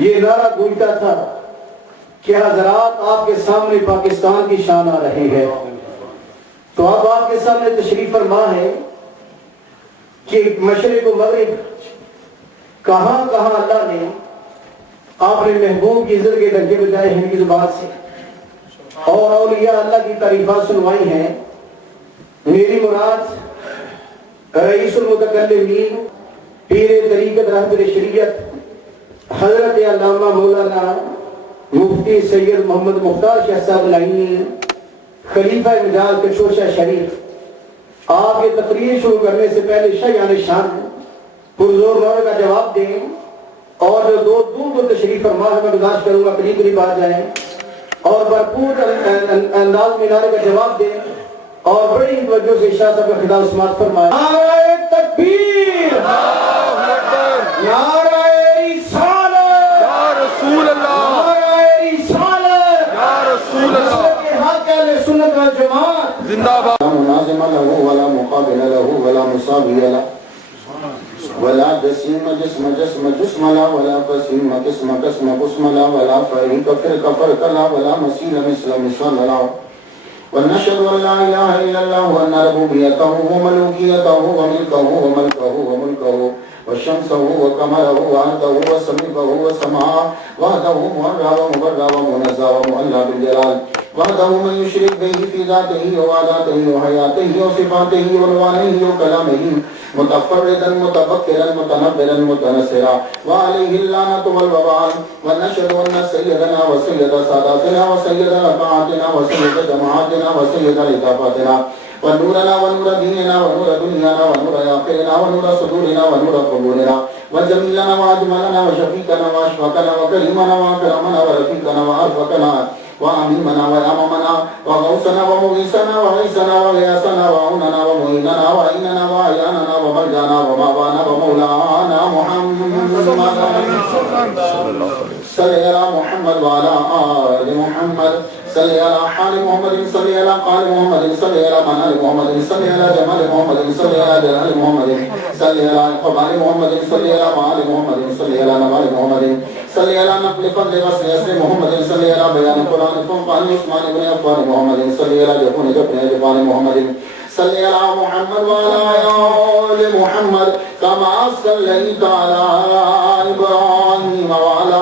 یہ نعرہ گونجتا تھا کہ حضرات آپ کے سامنے پاکستان کی شان آ رہی ہے. تو اب آپ کے سامنے تشریف فرما ہے کہ مشرق و مغرب کہاں کہاں اللہ نے آپ نے محبوب کی عزت کے ڈنکے بجائے ہیں کی زبان سے، اور اولیاء اللہ کی تعریفات سنوائی ہیں. میری مراد رئیس المتکلمین پیر طریقت رہبر شریعت حضرت علامہ مولانا مفتی سید محمد مختار شاہ صاحب العینی خلیفہ مجاز کچوشہ شریف، آپ یہ تقریر شروع کرنے سے پہلے شایان شان پرزور نعرے کا جواب دیں، اور جو دو دور تشریف فرما ہے میں گزارش کروں گا قریب قریب آ جائیں اور بھرپور انداز میں نعرے کا جواب دیں اور بڑی توجہ سے شاہ صاحب کا خطاب سماعت فرمائیں. نعرہ تکبیر، نعرہ رسالت یا رسول اللہ، نعرہ رسالت یا رسول اللہ، حق اہل سنت والجماعت زندہ باد. لا منازم له ولا مقابل له ولا مساوي له ولا جسم جسم جسم جسم لا ولا قسم قسم قسم قسم لا ولا فريق فرق فرق لا ولا مثيل مثل مثل لا. ونشهد ان لا اله الا الله وان ربوبيته وملوكيته وملكه وملكه وشمسه وقمره وارضه وسمكه وسماءه وحده مهرا ومبرا ومنزا ومؤلى بالجلال وحده من يشرك به في ذاته وعاداته وحياته وصفاته وعنوانه وكلامه متفردا متفكرا متنبرا متنصرا وعليه اللعنة والوبال. ونشهد ان سيدنا وسيد ساداتنا وسيد رفعاتنا وسيد جماعاتنا وسيد لطافاتنا ونورنا ونور ديننا ونور دنيانا ونور آخرنا ونور صدورنا ونور قبولنا وجميلنا واجملنا وشفيقنا واشفاقنا وكريمنا واكرمنا ورفيقنا وارفقنا واميمنا وامامنا وغوثنا ومغيثنا وعيسنا وغياثنا وعوننا ومعيننا وعيننا وعياننا ومرجانا ومابانا ومولانا محمد صلى على محمد وعلى آل محمد صلى على حال محمد صلى على قال محمد صلى على منال محمد صلى على جمال محمد صلى على جلال محمد صلى على قبال محمد صلى على معال محمد صلى على نوال محمد صلى على نقل فضل وصل اسر محمد صلى على بيان قرآن فنقان عثمان بن عفان محمد صلى على جفون جفان محمد صلى على محمد وعلى آل محمد كما صليت على إبراهيم وعلى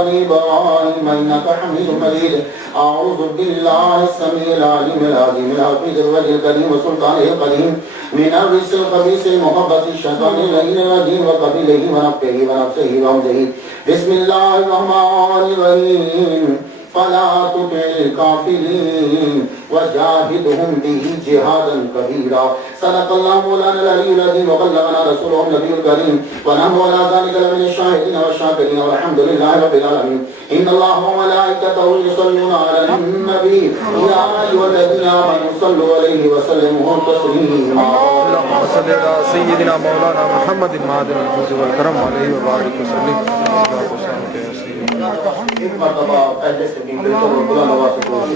آل إبراهيم إنك حميد مجيد. أعوذ بالله السميع العليم العظيم الحفيظ الوجه الكريم وسلطانه القديم من الرجس الخبيث المخبث الشيطان اللعين الرجيم وقبيله ونفخه ونفسه وهمزه. بسم الله الرحمن الرحيم. فلا تطع الكافرين وجاهدهم به جهادا كبيرا. صدق الله مولانا العلي العظيم وبلغنا رسوله النبي الكريم ونحن على ذلك لمن الشاهدين والشاكرين والحمد لله رب العالمين. ان الله وملائكته يصلون على النبي يا ايها الذين امنوا صلوا عليه وسلموا تسليما. اللهم صل على سيدنا مولانا محمد المعدن الجود والكرم عليه وبارك وسلم. ایک مرتبہ پہلے سے بھی بالکل بلند آواز سے بولیں.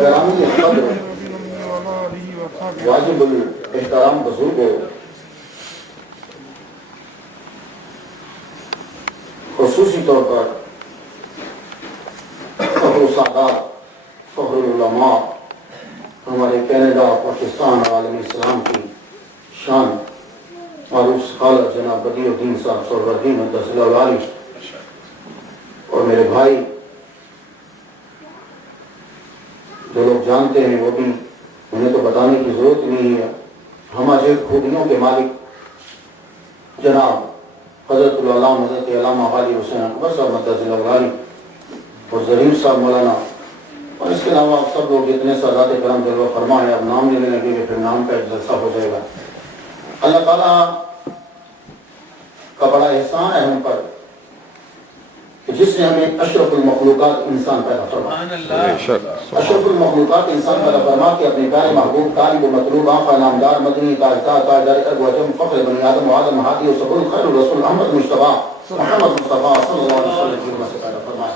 گرامی قدر واجب الاحترام بزرگوں، خصوصی طور پر فخر السادات فخر العلماء ہمارے کینیڈا پاکستان عالم اسلام کی شان معروف سکالر جناب بدیع الدین صاحب سہروردین مدثر العالی اور میرے بھائی جو لوگ جانتے ہیں وہ بھی انہیں تو بتانے کی ضرورت نہیں ہے. ہمارے خوبیوں کے مالک جناب حضرت العلامہ حضرت علامہ غالب حسین اکبر صاحب مدثر العالی اور ظریف صاحب مولانا، اور اس کے علاوہ سب لوگ جتنے سادات کرام جلوہ فرما ہے. اب نام لینے لگے کہ پھر نام کا ایک جلسہ ہو جائے گا. اللہ تعالیٰ کا بڑا احسان ہے ہم پر کہ جس نے ہمیں اشرف المخلوقات انسان پیدا فرمایا. اشرف المخلوقات انسان پیدا فرما کے اپنے پیارے محبوب طالب و مطلوب آقا نامدار مدنی تاجدار تاجدار ارب و عجم فخر بنی آدم و آدم ہادی و سبل خیر الرسول احمد مصطفیٰ محمد مصطفیٰ صلی اللہ علیہ وسلم سے پیدا فرمایا.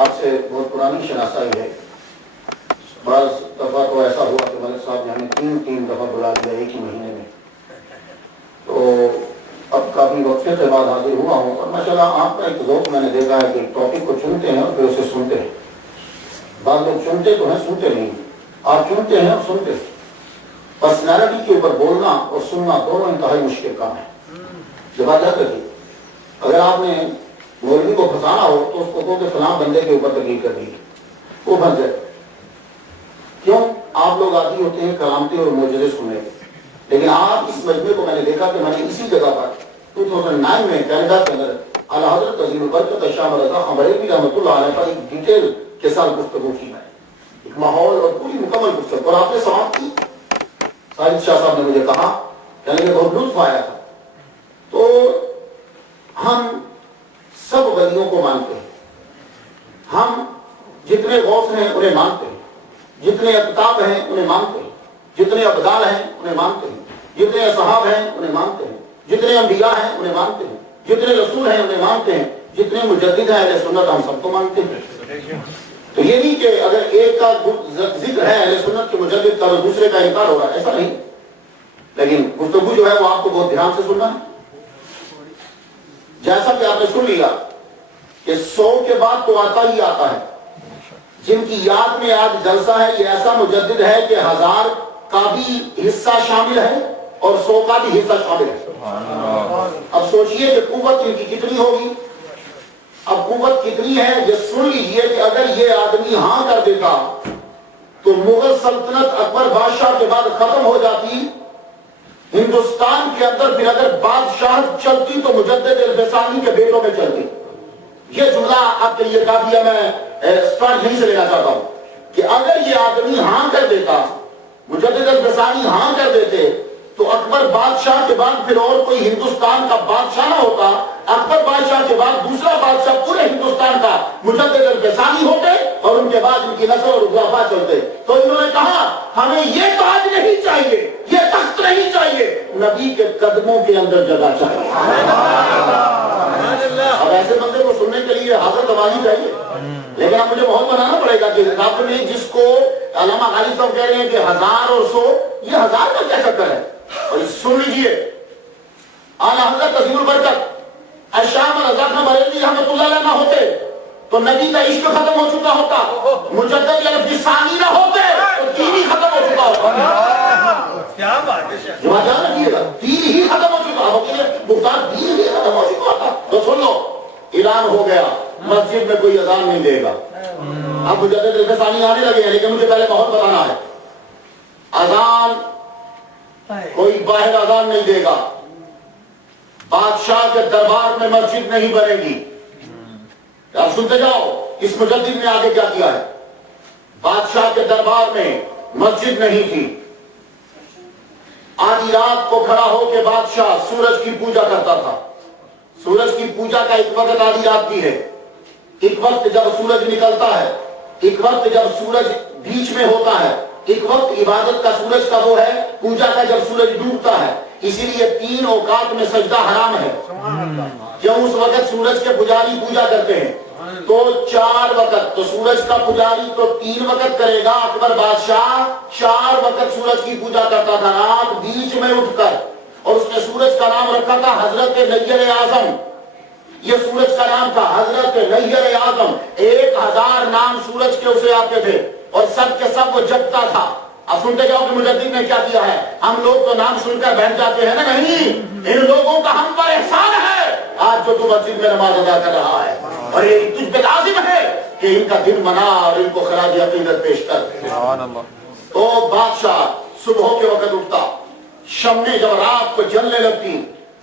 آپ سے بہت پرانی شناسائی ہے. بعض دفعہ تو ایسا ہوا کہ ملک صاحب نے ہمیں 3 دفعہ بلا دیا ایک ہی مہینے میں. تو اب کافی وقفے کے بعد حاضر ہوا ہوں اور ماشاءاللہ آپ کا ایک ذوق میں نے دیکھا ہے کہ ٹاپک کو چنتے ہیں اور پھر اسے سنتے ہیں. بعض لوگ چنتے تو ہیں سنتے نہیں. آپ چنتے ہیں اور سنتے ہیں. پرسنالٹی کے اوپر بولنا اور سننا دونوں انتہائی مشکل کام ہے. جب آ جاتا کہ اگر آپ نے مولوی کو پھنسانا ہو تو اس کو کہو کہ فلاں بندے کے اوپر تقریر کر دی وہ پھنس جائے. کیوں؟ آپ لوگ عادی ہوتے ہیں کرامتیں اور معجزے سننے کے. لیکن آپ اس مجمع کو میں نے دیکھا کہ میں نے اسی جگہ پر 2009 میں کینیڈا کے اندر اعلیٰ حضرت عظیم البرکت شاہ مرزا خان بریلوی رحمۃ اللہ علیہ پر ایک ڈیٹیل کے ساتھ گفتگو کی. میں ایک ماحول اور پوری مکمل گفتگو اور آپ نے سماعت کی. ساجد شاہ صاحب نے مجھے کہا کہ بہت لطف آیا تھا. تو ہم سب ولیوں کو مانتے ہیں. ہم جتنے غوث ہیں انہیں مانتے ہیں. جتنے اقطاب ہیں انہیں مانتے ہیں. جتنے ابدال ہیں انہیں مانتے ہیں. جتنے اصحاب ہیں انہیں مانتے ہیں. جتنے انبیاء ہیں انہیں مانتے ہیں. جتنے رسول ہیں انہیں مانتے ہیں. جتنے مجدد ہیں اہل سنت ہم سب کو مانتے ہیں. تو یہ نہیں کہ اگر ایک کا ذکر ہے اہل سنت کے مجدد کا اور دوسرے کا انکار ہو رہا ہے, ایسا نہیں. لیکن گفتگو جو ہے وہ آپ کو بہت دھیان سے سننا ہے. جیسا کہ آپ نے سن لیا کہ 100 کے بعد تو آتا ہی آتا ہے. جن کی یاد میں آج جلسہ ہے یہ ایسا مجدد ہے کہ 1000 کا بھی حصہ شامل ہے اور 100 کا بھی حصہ شامل ہے. اب سوچئے کہ قوت ان کی کتنی ہوگی. اب قوت کتنی ہے یہ سن لیجئے کہ اگر یہ آدمی ہاں کر دیتا تو مغل سلطنت اکبر بادشاہ کے بعد ختم ہو جاتی. ہندوستان کے اندر پھر اگر بادشاہ چلتی تو مجدد الفسانی کے بیٹوں میں چلتی. یہ جملہ آپ کے لیے کافی ہے, میں اسٹارٹ یہیں سے لینا چاہتا ہوں کہ اگر یہ آدمی ہاں کر دیتا, مجدد الفسانی ہاں کر دیتے تو اکبر بادشاہ کے بعد پھر اور کوئی ہندوستان کا بادشاہ نہ ہوتا. اکبر بادشاہ کے بعد دوسرا بادشاہ پورے ہندوستان کا مجدد الفسانی ہوتے اور ان کے بعد ان کی نسل اور خلافہ چلتے. تو انہوں نے کہا ہمیں یہ تاج نہیں چاہیے, یہ تخت نہیں چاہیے, نبی کے قدموں کے اندر جگہ چاہیے. اب ایسے بندے کو سننے کے لیے حاضر دماغی چاہیے. لیکن اب مجھے بہت بنانا پڑے گا کہ رب نے جس کو علامہ غالب صاحب کہہ رہے ہیں کہ 1000 اور 100, یہ 1000 کا کیا چکر ہے. اور سن لیجئے اعلیٰ حضرت عظیم البرکت شاہ مرزا خان بریلوی رحمۃ اللہ علیہ نہ ہوتے تو نبی کا عشق ختم ہو چکا ہوتا, مجدد الفسانی نہ ہوتے تو دین ہی ختم ہو چکا ہوتا. کیا بات ہے, جواب رکھیے گا, دین ہی ختم ہو چکا ہوتا. مختار دین ہی ختم ہو چکا ہوتا. تو سن لو, اعلان ہو گیا مسجد میں کوئی اذان نہیں دے گا. اب مجدد الفسانی آنے لگے ہیں لیکن مجھے پہلے بہت بتانا ہے. اذان کوئی باہر اذان نہیں دے گا. بادشاہ کے دربار میں مسجد نہیں بنے گی. آپ سنتے جاؤ اس مجدد نے آگے کیا کیا ہے. بادشاہ کے دربار میں مسجد نہیں تھی. آدھی رات کو کھڑا ہو کے بادشاہ سورج کی پوجا کرتا تھا. سورج کی پوجا کا ایک وقت آدھی رات کی ہے, ایک وقت جب سورج نکلتا ہے, ایک وقت جب سورج بیچ میں ہوتا ہے, ایک وقت عبادت کا سورج کا وہ ہے پوجا کا جب سورج ڈوبتا ہے. اسی لیے 3 اوقات میں سجدہ حرام ہے. کیوں؟ اس وقت سورج کے پجاری پوجا کرتے ہیں. تو 4 وقت تو سورج کا پجاری تو 3 وقت کرے گا. اکبر بادشاہ 4 وقت سورج کی پوجا کرتا تھا رات بیچ میں اٹھ کر, اور اس نے سورج کا نام رکھا تھا حضرت نیر اعظم. یہ سورج کا نام تھا حضرت نیر اعظم. 1000 نام سورج کے اسے آتے تھے اور سب کے سب وہ جگتا تھا. اب سنتے جاؤ کہ مجدد نے کیا کیا ہے. ہم لوگ تو نام سن کر بیٹھ جاتے ہیں نا, نہیں, ان لوگوں کا ہم پر احسان ہے آج جو تو مسجد میں نماز ادا کر رہا ہے, اور یہ تجھ پہ لازم ہے کہ ان کا دن منا اور ان کو خراج عقیدت پیش کر. تو بادشاہ صبح کے وقت اٹھتا, شمیں جب رات کو جلنے لگتی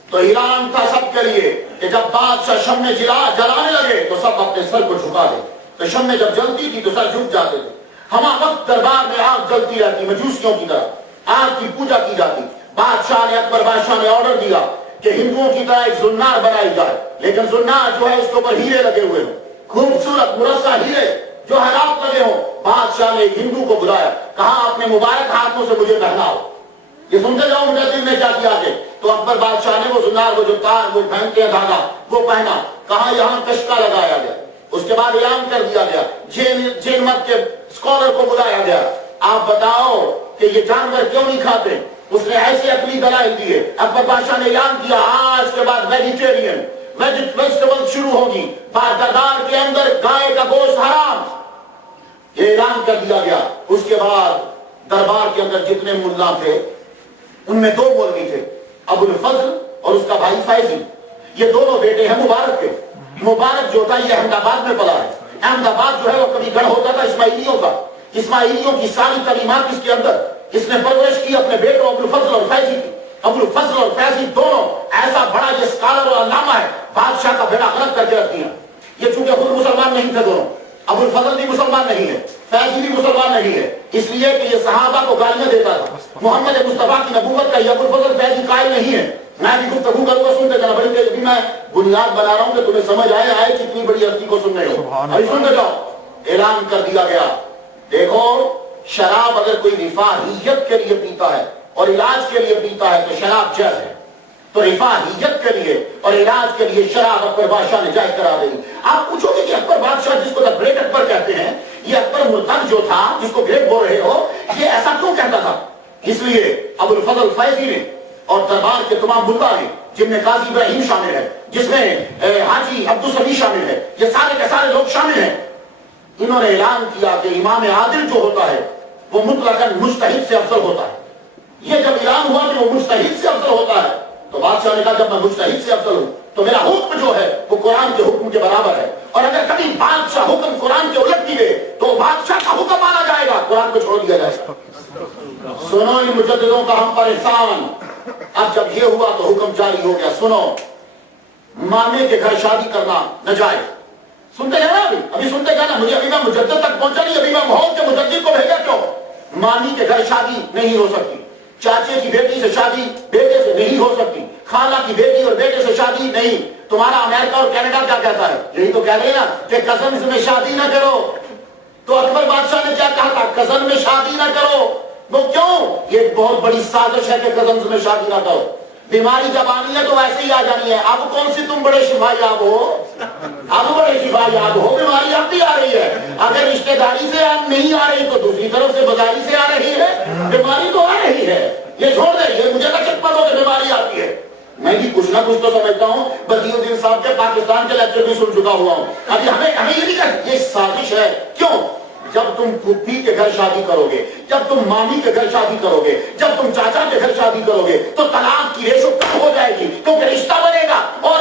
تو اعلان تھا سب کے لیے کہ جب بادشاہ شمیں جلانے لگے تو سب اپنے سر کو جھکا دے. تو شمیں جب جلتی تھی تو سر جھک جاتے تھے. ہما وقت دربار میں آگ جلتی رہتی, مجوسیوں کی طرح آگ کی پوجا کی جاتی. بادشاہ نے, اکبر بادشاہ نے آرڈر دیا کہ ہندوؤں کی طرح ایک زنار بنائی جائے, لیکن زنار جو ہے اس کے اوپر ہیرے لگے ہوئے ہوں, خوبصورت مرصع ہیرے جو حیرات لگے ہوں. بادشاہ نے ایک ہندو کو بلایا, کہا اپنے مبارک ہاتھوں سے مجھے پہناؤ. یہ سنتے جاؤ مجدد نے کیا کیا آگے. تو اکبر بادشاہ نے وہ زنار, وہ جو تار وہ پہنتے ہیں دھاگا, وہ پہنا. کہا یہاں کشکا لگایا گیا. اس کے بعد اعلان کر دیا گیا، جین مت کے اسکالر کو بلایا گیا، آپ بتاؤ کہ یہ جانور کیوں نہیں کھاتے؟ اس نے ایسے عقلی دلائل دیے۔ اکبر بادشاہ نے اعلان کیا آج کے بعد ویجیٹیرین ویجیٹیبل شروع ہوگی، دربار کے اندر گائے کا گوشت حرام، یہ اعلان کر دیا گیا۔ اس کے بعد دربار کے اندر جتنے ملا تھے ان میں دو مولوی تھے، ابو الفضل اور اس کا بھائی فیضی، یہ دونوں بیٹے ہیں مبارک کے۔ مبارک جو تھا یہ احمد آباد میں پلا ہے۔ احمد آباد جو ہے وہ کبھی گڑھ ہوتا تھا اسماعیلیوں کا، اسماعیلیوں کی ساری تعلیمات اس کے اندر اس نے پرورش کی اپنے بیٹوں ابو الفضل اور فیضی کی۔ ابو الفضل اور فیضی دونوں ایسا بڑا یہ اسکالر اور علامہ ہے، بادشاہ کا بیڑا غرق کر کے رکھ دیا۔ یہ چونکہ خود مسلمان نہیں تھے دونوں، ابو الفضل بھی مسلمان نہیں ہے، فیضی بھی مسلمان نہیں ہے، اس لیے کہ یہ صحابہ کو گالیاں دیتا تھا۔ محمد مصطفیٰ کی نبوت کا یہ ابو الفضل فیضی قائل نہیں ہے۔ میں بھی گفتگو کروں گا، سنتے جانا، بڑی تیزی میں بنیاد بنا رہا ہوں کہ تمہیں سمجھ آئے کتنی بڑی ہستی کو سن رہے ہو۔ ابھی سنتے جاؤ، اعلان کر دیا گیا، دیکھو شراب اگر کوئی رفاہیت کے لیے پیتا ہے اور علاج کے لیے پیتا ہے تو شراب جائز ہے، تو رفاہیت کے لیے اور علاج کے لیے شراب اکبر بادشاہ نے جائز کرا دی۔ آپ پوچھو گے کہ اکبر بادشاہ جس کو دا گریٹ اکبر کہتے ہیں، یہ اکبر مرتد جو تھا جس کو گریٹ بول رہے ہو، یہ ایسا کیوں کہتا تھا؟ اس لیے ابو الفضل فیضی نے اور دربار کے تمام ملا نے، جن میں قاضی ابراہیم شامل ہے، جس میں حاجی عبدالسمی شامل ہے، یہ سارے کے سارے لوگ شامل ہیں، انہوں نے اعلان کیا کہ امام عادل جو ہوتا ہے وہ مطلقاً مجتہد سے افضل ہوتا ہے۔ یہ جب اعلان ہوا کہ وہ مجتہد سے افضل ہوتا ہے تو بادشاہ نے کہا جب میں مجتہد سے افضل ہوں تو میرا حکم جو ہے وہ قرآن کے حکم کے برابر ہے، اور اگر کبھی بادشاہ حکم قرآن کے الٹ دیے تو بادشاہ کا حکم مانا جائے گا، قرآن کو چھوڑ دیا جائے گا۔ سنو ان مجددوں کا ہم پر احسان۔ اب جب یہ ہوا تو حکم جاری ہو گیا، سنو مامے کے گھر شادی کرنا ناجائز۔ سنتے جانا، ابھی سنتے جانا، مجھے ابھی میں مجدد تک پہنچا نہیں، ابھی میں ماحول کے مجدد کو بھیجا کیوں؟ مامی کے گھر شادی نہیں ہو سکتی، چاچے کی بیٹی سے شادی بیٹے سے نہیں ہو سکتی، خالہ کی بیٹی اور بیٹے سے شادی نہیں۔ تمہارا امریکہ اور کینیڈا کیا کہتا ہے؟ یہی تو کہہ رہے ہیں نا کہ کزنز میں شادی نہ کرو۔ تو اکبر بادشاہ نے کیا کہا تھا؟ کزن میں شادی نہ کرو۔ وہ کیوں؟ یہ بہت بڑی سازش ہے کہ کزنز میں شادی نہ کرو۔ بیماری جب آنی ہے تو ویسے ہی آ جانی ہے۔ اب کون سی تم بڑے شفا یاب ہو؟ اب بڑے شفا یاب ہو، بیماری اب بھی آ رہی ہے۔ اگر رشتہ داری سے نہیں آ رہی تو دوسری طرف سے بازاری سے آ رہی ہے، بیماری تو آ رہی ہے۔ یہ چھوڑ دیں، یہ مجھے نہ چٹ پڑو کہ بیماری آتی ہے۔ میں بھی کچھ نہ کچھ تو سمجھتا ہوں، بدی الدین صاحب کے پاکستان کے لیکچر بھی سن چکا ہوا ہوں۔ ابھی ہمیں یہ نہیں کہ یہ سازش ہے۔ کیوں؟ جب تم پھوپھی کے گھر شادی کرو گے، جب تم مامی کے گھر شادی کرو گے، جب تم چاچا کے گھر شادی کرو گے تو طلاق کی ریشو کم ہو جائے گی، کیونکہ رشتہ بنے گا اور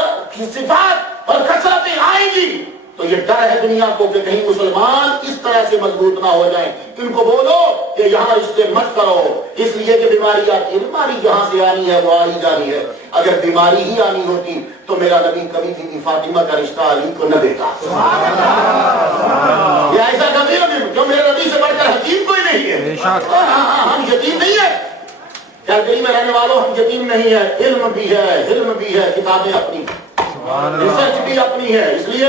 صفات اور کثرتیں آئیں گی۔ تو یہ ڈر ہے دنیا کو کہ کہیں مسلمان اس طرح سے مضبوط نہ ہو جائیں۔ ان کو بولو کہ یہاں رشتے مت کرو، اس لیے کہ بیماری آتی ہے۔ بیماری جہاں سے آنی ہے وہ آئی جانی ہے۔ اگر بیماری ہی آنی ہوتی تو میرا نبی کبھی بھی فاطمہ کا رشتہ علی کو نہ دیتا۔ یہ ایسا کبھی نبی جو میرے نبی سے بڑھ کر حکیم کوئی نہیں ہے۔ ہم یتیم نہیں ہے، کیلکری میں رہنے والوں، ہم یتیم نہیں ہے۔ علم بھی ہے، علم بھی ہے، کتابیں اپنی، ریسرچ بھی اپنی ہے۔ اس لیے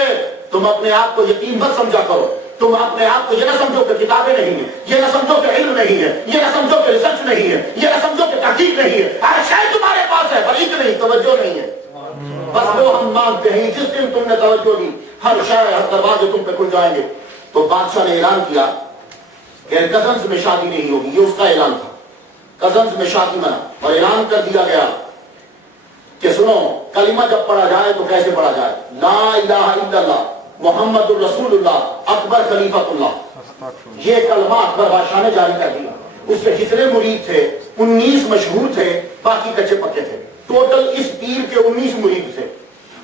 تم اپنے آپ کو یتیم مت سمجھا کرو۔ تم اپنے آپ کو یہ نہ سمجھو کہ کتابیں نہیں ہیں، یہ نہ سمجھو کہ علم نہیں ہے، یہ نہ سمجھو کہ ریسرچ نہیں ہے، یہ نہ سمجھو کہ تحقیق نہیں ہے۔ ہر شے تمہارے پاس ہے، بریک نہیں، توجہ نہیں ہے۔ بس وہ ہم مانتے ہیں جس دن تم نے توجہ دی ہر شے، ہر دروازے تم پہ کھل جائیں گے۔ تو بادشاہ نے اعلان کیا کہ کزنز میں شادی نہیں ہوگی، یہ اس کا اعلان تھا۔ کزنز میں شادی منع، اور اعلان کر دیا گیا کہ سنو کلمہ جب پڑھا جائے تو کیسے پڑھا جائے؟ لا الہ الا اللہ محمد الرسول اللہ اکبر خلیفۃ اللہ۔ یہ کلمہ اکبر بادشاہ نے جاری کر دیا۔ اس سے جتنے مرید تھے 19 مشہور تھے، باقی کچے پکے تھے۔ ٹوٹل اس پیر کے 19 مرید تھے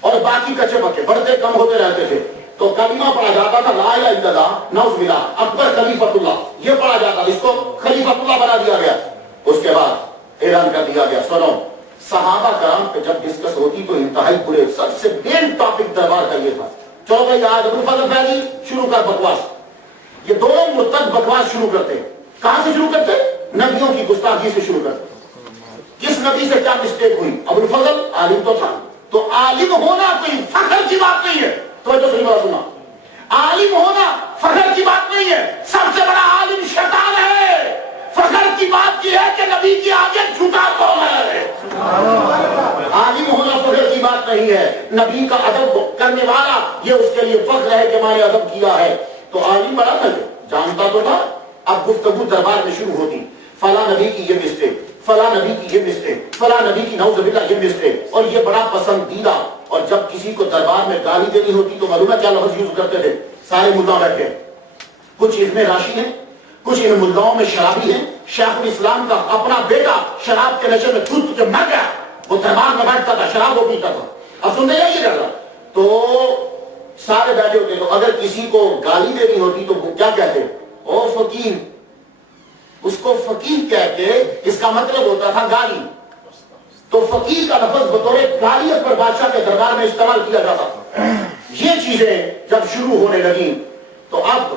اور باقی کچے پکے، بڑھتے کم ہوتے رہتے تھے۔ تو کلمہ پڑھا جاتا تھا لا الہ الا اللہ نعوذ باللہ اکبر خلیفۃ اللہ، یہ پڑھا جاتا، اس کو خلیفۃ اللہ بنا دیا گیا۔ اس کے بعد اعلان کر دیا گیا، سنو صحابہ کرام پہ جب ڈسکس ہوتی تو انتہائی برے، سب سے مین ٹاپک دربار کا یہ تھا، چلو بھائی آج ابو الفضل فیضی شروع کر بکواس۔ یہ دونوں مرتد بکواس شروع کرتے، کہاں سے شروع کرتے؟ نبیوں کی گستاخی سے شروع کرتے۔ کس نبی سے کیا مسٹیک ہوئی؟ ابو الفضل عالم تو تھا، تو عالم ہونا کوئی فخر کی بات نہیں ہے۔ توجہ صحیح بات سنا، عالم ہونا فخر کی بات نہیں ہے۔ سب سے بڑا عالم شیطان ہے، فخر کی بات یہ ہے کہ نبی کے آگے جھکا کون ہے؟ عالم ہونا فخر کی بات نہیں ہے، نبی کا ادب کرنے والا یہ اس کے لیے فخر ہے کہ میں نے ادب کیا ہے۔ تو عالم بڑا تھا، جانتا تو تھا۔ اب گفتگو دربار میں شروع ہوتی، فلاں نبی کی یہ مسٹیک، فلاں نبی کی یہ مسٹیک، فلاں نبی کی نعوذ باللہ یہ مسٹیک، اور یہ بڑا پسندیدہ۔ اور جب کسی کو دربار میں گالی دینی ہوتی تو معلوم ہے کیا لفظ یوز کرتے تھے؟ سارے ملا بیٹھے، کچھ اس میں راشی ہیں، کچھ ان ملاؤں میں شرابی ہیں۔ شیخ الاسلام کا اپنا بیٹا شراب کے نشے میں کود کے مر گیا، وہ دربار میں بیٹھتا تھا، شراب وہ پیتا تھا۔ اب سنتے یہ کر رہا تو سارے بیٹھے ہوتے، تو اگر کسی کو گالی دینی ہوتی تو وہ کیا کہتے؟ او فقیر، اس کو فقیر کہہ کے اس کا مطلب ہوتا تھا گالی۔ تو فقیر کا لفظ بطور گالی اکبر بادشاہ کے دربار میں استعمال کیا جاتا تھا۔ یہ چیزیں جب شروع ہونے لگیں تو اب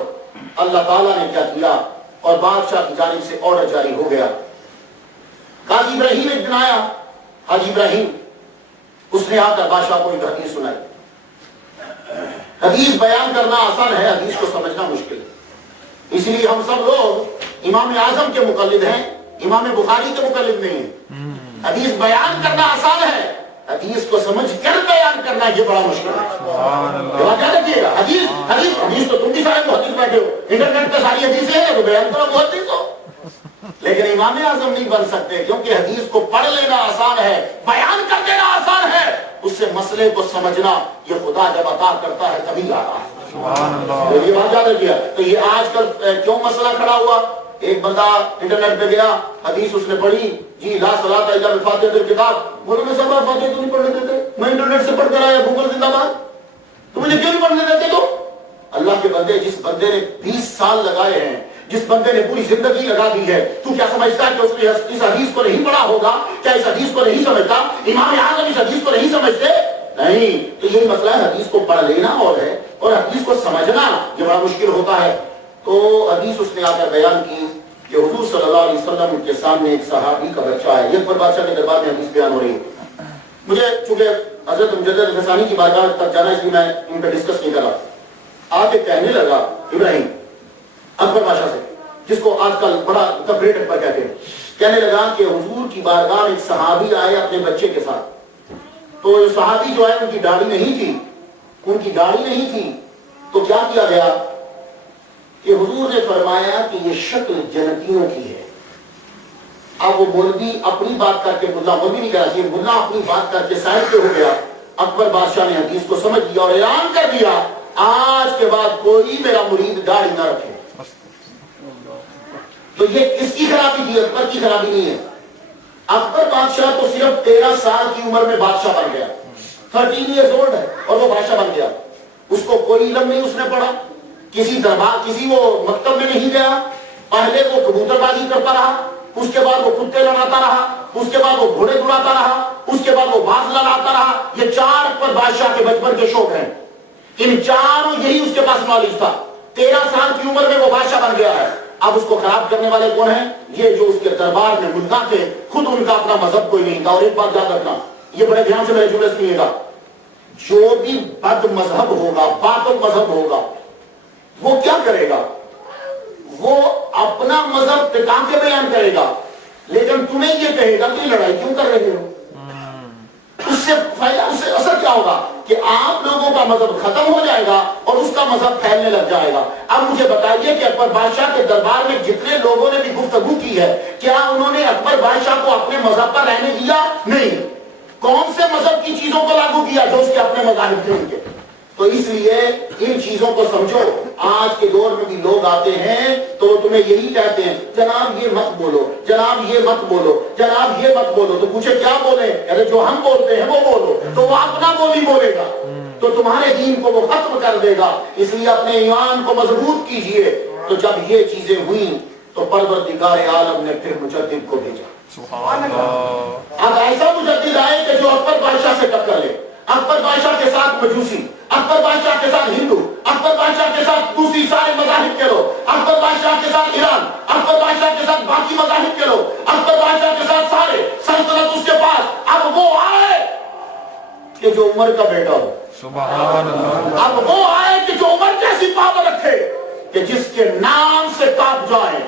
اللہ تعالیٰ نے کیا کیا، اور بادشاہ کی جانب سے آرڈر جاری ہو گیا۔ قاضی ابراہیم ایک دن آیا، حاجی ابراہیم، اس نے آ کر بادشاہ کو ایک حدیث سنائی۔ حدیث بیان کرنا آسان ہے، حدیث کو سمجھنا مشکل ہے، اس لیے ہم سب لوگ امام اعظم کے مقلد ہیں، امام بخاری کے مقلد نہیں ہیں۔ حدیث بیان کرنا آسان ہے، حدیث کو سمجھ کر بیان کرنا یہ بڑا مشکل ہے۔ کیا رکھیے گا، حدیث تو تم بھی سارے محدث بیٹھے ہو، انٹرنیٹ پہ ساری حدیثیں ہیں تو بیان کرو محدث ہو، لیکن امام اعظم نہیں بن سکتے، کیونکہ حدیث کو پڑھ لینا آسان ہے، بیان کر دینا آسان ہے، اس سے مسئلے کو سمجھنا یہ خدا جب عطا کرتا ہے تبھی آتا ہے۔ یہ بات یاد رکھیے۔ تو یہ آج کل کیوں مسئلہ کھڑا ہوا؟ ایک بندہ انٹرنیٹ پہ گیا، حدیث اس نے پڑھی، جی لا صلاۃ الا بفاتحۃ الکتاب، بولے میں صاحب فاتحہ تو نہیں پڑھنے دیتے، میں انٹرنیٹ سے پڑھ کر آیا، گوگل زندہ باد، تو مجھے کیوں نہیں پڑھنے دیتے؟ تو اللہ کے بندے، جس بندے نے 20 سال لگائے ہیں، جس بندے نے پوری زندگی لگا دی ہے، تو کیا سمجھتا ہے کہ اس نے اس حدیث کو نہیں پڑھا ہوگا؟ کیا اس حدیث کو نہیں سمجھتا؟ امام اعظم اس حدیث کو نہیں سمجھتے؟ نہیں۔ تو یہی مسئلہ ہے، حدیث کو پڑھ لینا اور ہے، اور حدیث کو سمجھنا یہ بڑا مشکل ہوتا ہے۔ تو حدیث اس نے آ کر بیان کی کہ حضور صلی اللہ علیہ وسلم کے سامنے ایک صحابی کا بچہ ہے، یہ پر بادشاہ کے دربار میں حدیث بیان ہو رہی ہے۔ مجھے چونکہ حضرت مجدد غسانی کی بارگاہ تک جانا، اس لیے میں ان پہ ڈسکس نہیں کر رہا۔ آگے کہنے لگا ابراہیم اکبر بادشاہ سے، جس کو آج کل بڑا کبریٹ اکبر کہتے ہیں، کہنے لگا کہ حضور کی بارگاہ میں ایک صحابی آئے اپنے بچے کے ساتھ، تو صحابی جو ہے ان کی داڑھی نہیں تھی، تو کیا کیا گیا کہ حضور نے فرمایا کہ یہ شکل جنتیوں کی ہے۔ اب وہ مولوی اپنی بات کر کے، مولوی نہیں کرا چاہیے، ملا اپنی بات کر کے سائڈ پہ ہو گیا۔ اکبر بادشاہ نے حدیث کو سمجھ لیا اور اعلان کر دیا، آج کے بعد کوئی میرا مرید داڑھی نہ رکھے۔ تو یہ کس کی خرابی تھی؟ اکبر کی خرابی نہیں ہے۔ اکبر بادشاہ تو صرف 13 سال کی عمر میں بادشاہ بن گیا، 13 ایئرز اولڈ ہے، اور وہ بادشاہ بن گیا۔ اس کو کوئی علم نہیں اس نے پڑھا، کسی دربار، کسی وہ مکتب میں نہیں گیا، پہلے وہ کبوتر بازی کرتا رہا، اس کے بعد وہ کتے لڑاتا رہا، اس کے بعد وہ گھوڑے دوڑاتا رہا، اس کے بعد وہ باز لڑاتا رہا۔ یہ 4 اکبر بادشاہ کے بچپن کے شوق ہیں، ان چاروں یہی اس کے پاس نالج تھا۔ 13 سال کی عمر میں وہ بادشاہ بن گیا ہے۔ اب اس کو خراب کرنے والے کون ہیں؟ یہ جو اس کے دربار میں ملکہ تھے، خود ان کا اپنا مذہب کوئی نہیں تھا۔ اور ایک بات یاد رکھنا، یہ بڑے دھیان سے میرے جملے سنیے گا، جو بھی بد مذہب ہوگا، باطل مذہب ہوگا، وہ کیا کرے گا؟ وہ اپنا مذہب ٹکا کے بیان کرے گا، لیکن تمہیں یہ کہے گا کہ لڑائی کیوں کر رہے ہو؟ اس سے فائدہ، اس سے اثر کیا ہوگا کہ آپ لوگوں کا مذہب ختم ہو جائے گا اور اس کا مذہب پھیلنے لگ جائے گا۔ اب مجھے بتائیے کہ اکبر بادشاہ کے دربار میں جتنے لوگوں نے بھی گفتگو کی ہے، کیا انہوں نے اکبر بادشاہ کو اپنے مذہب پر رہنے دیا؟ نہیں۔ کون سے مذہب کی چیزوں کو لاگو کیا؟ جو اس کے اپنے مذاہب تھے ان کے۔ تو اس لیے ان چیزوں کو سمجھو۔ آج کے دور میں بھی لوگ آتے ہیں تو تمہیں یہی کہتے ہیں، جناب یہ مت بولو، جناب یہ مت بولو، جناب یہ مت بولو۔ تو پوچھے کیا بولے؟ ارے جو ہم بولتے ہیں وہ بولو، تو وہ اپنا بولی بولے گا، تو تمہارے دین کو وہ ختم کر دے گا۔ اس لیے اپنے ایمان کو مضبوط کیجئے۔ تو جب یہ چیزیں ہوئیں تو پروردگار عالم نے پھر مجدد کو بھیجا۔ اب ایسا مجدد آئے کہ جو اکبر بادشاہ سے ٹکر لے، اکبر بادشاہ کے ساتھ مجوسی، اکبر بادشاہ کے ساتھ ہندو، اکبر بادشاہ کے ساتھ دوسری سارے مذاہب کے لوگ، اکبر بادشاہ کے ساتھ ایران، اکبر بادشاہ کے ساتھ باقی مذاہب کے لوگ، اکبر بادشاہ کے ساتھ سارے سلطنت اس کے پاس۔ اب وہ آئے کہ جو عمر کا بیٹا ہو، سبحان اللہ۔ اب وہ آئے کہ جو عمر جیسی پاور رکھے، کہ جس کے نام سے کانپ جائیں،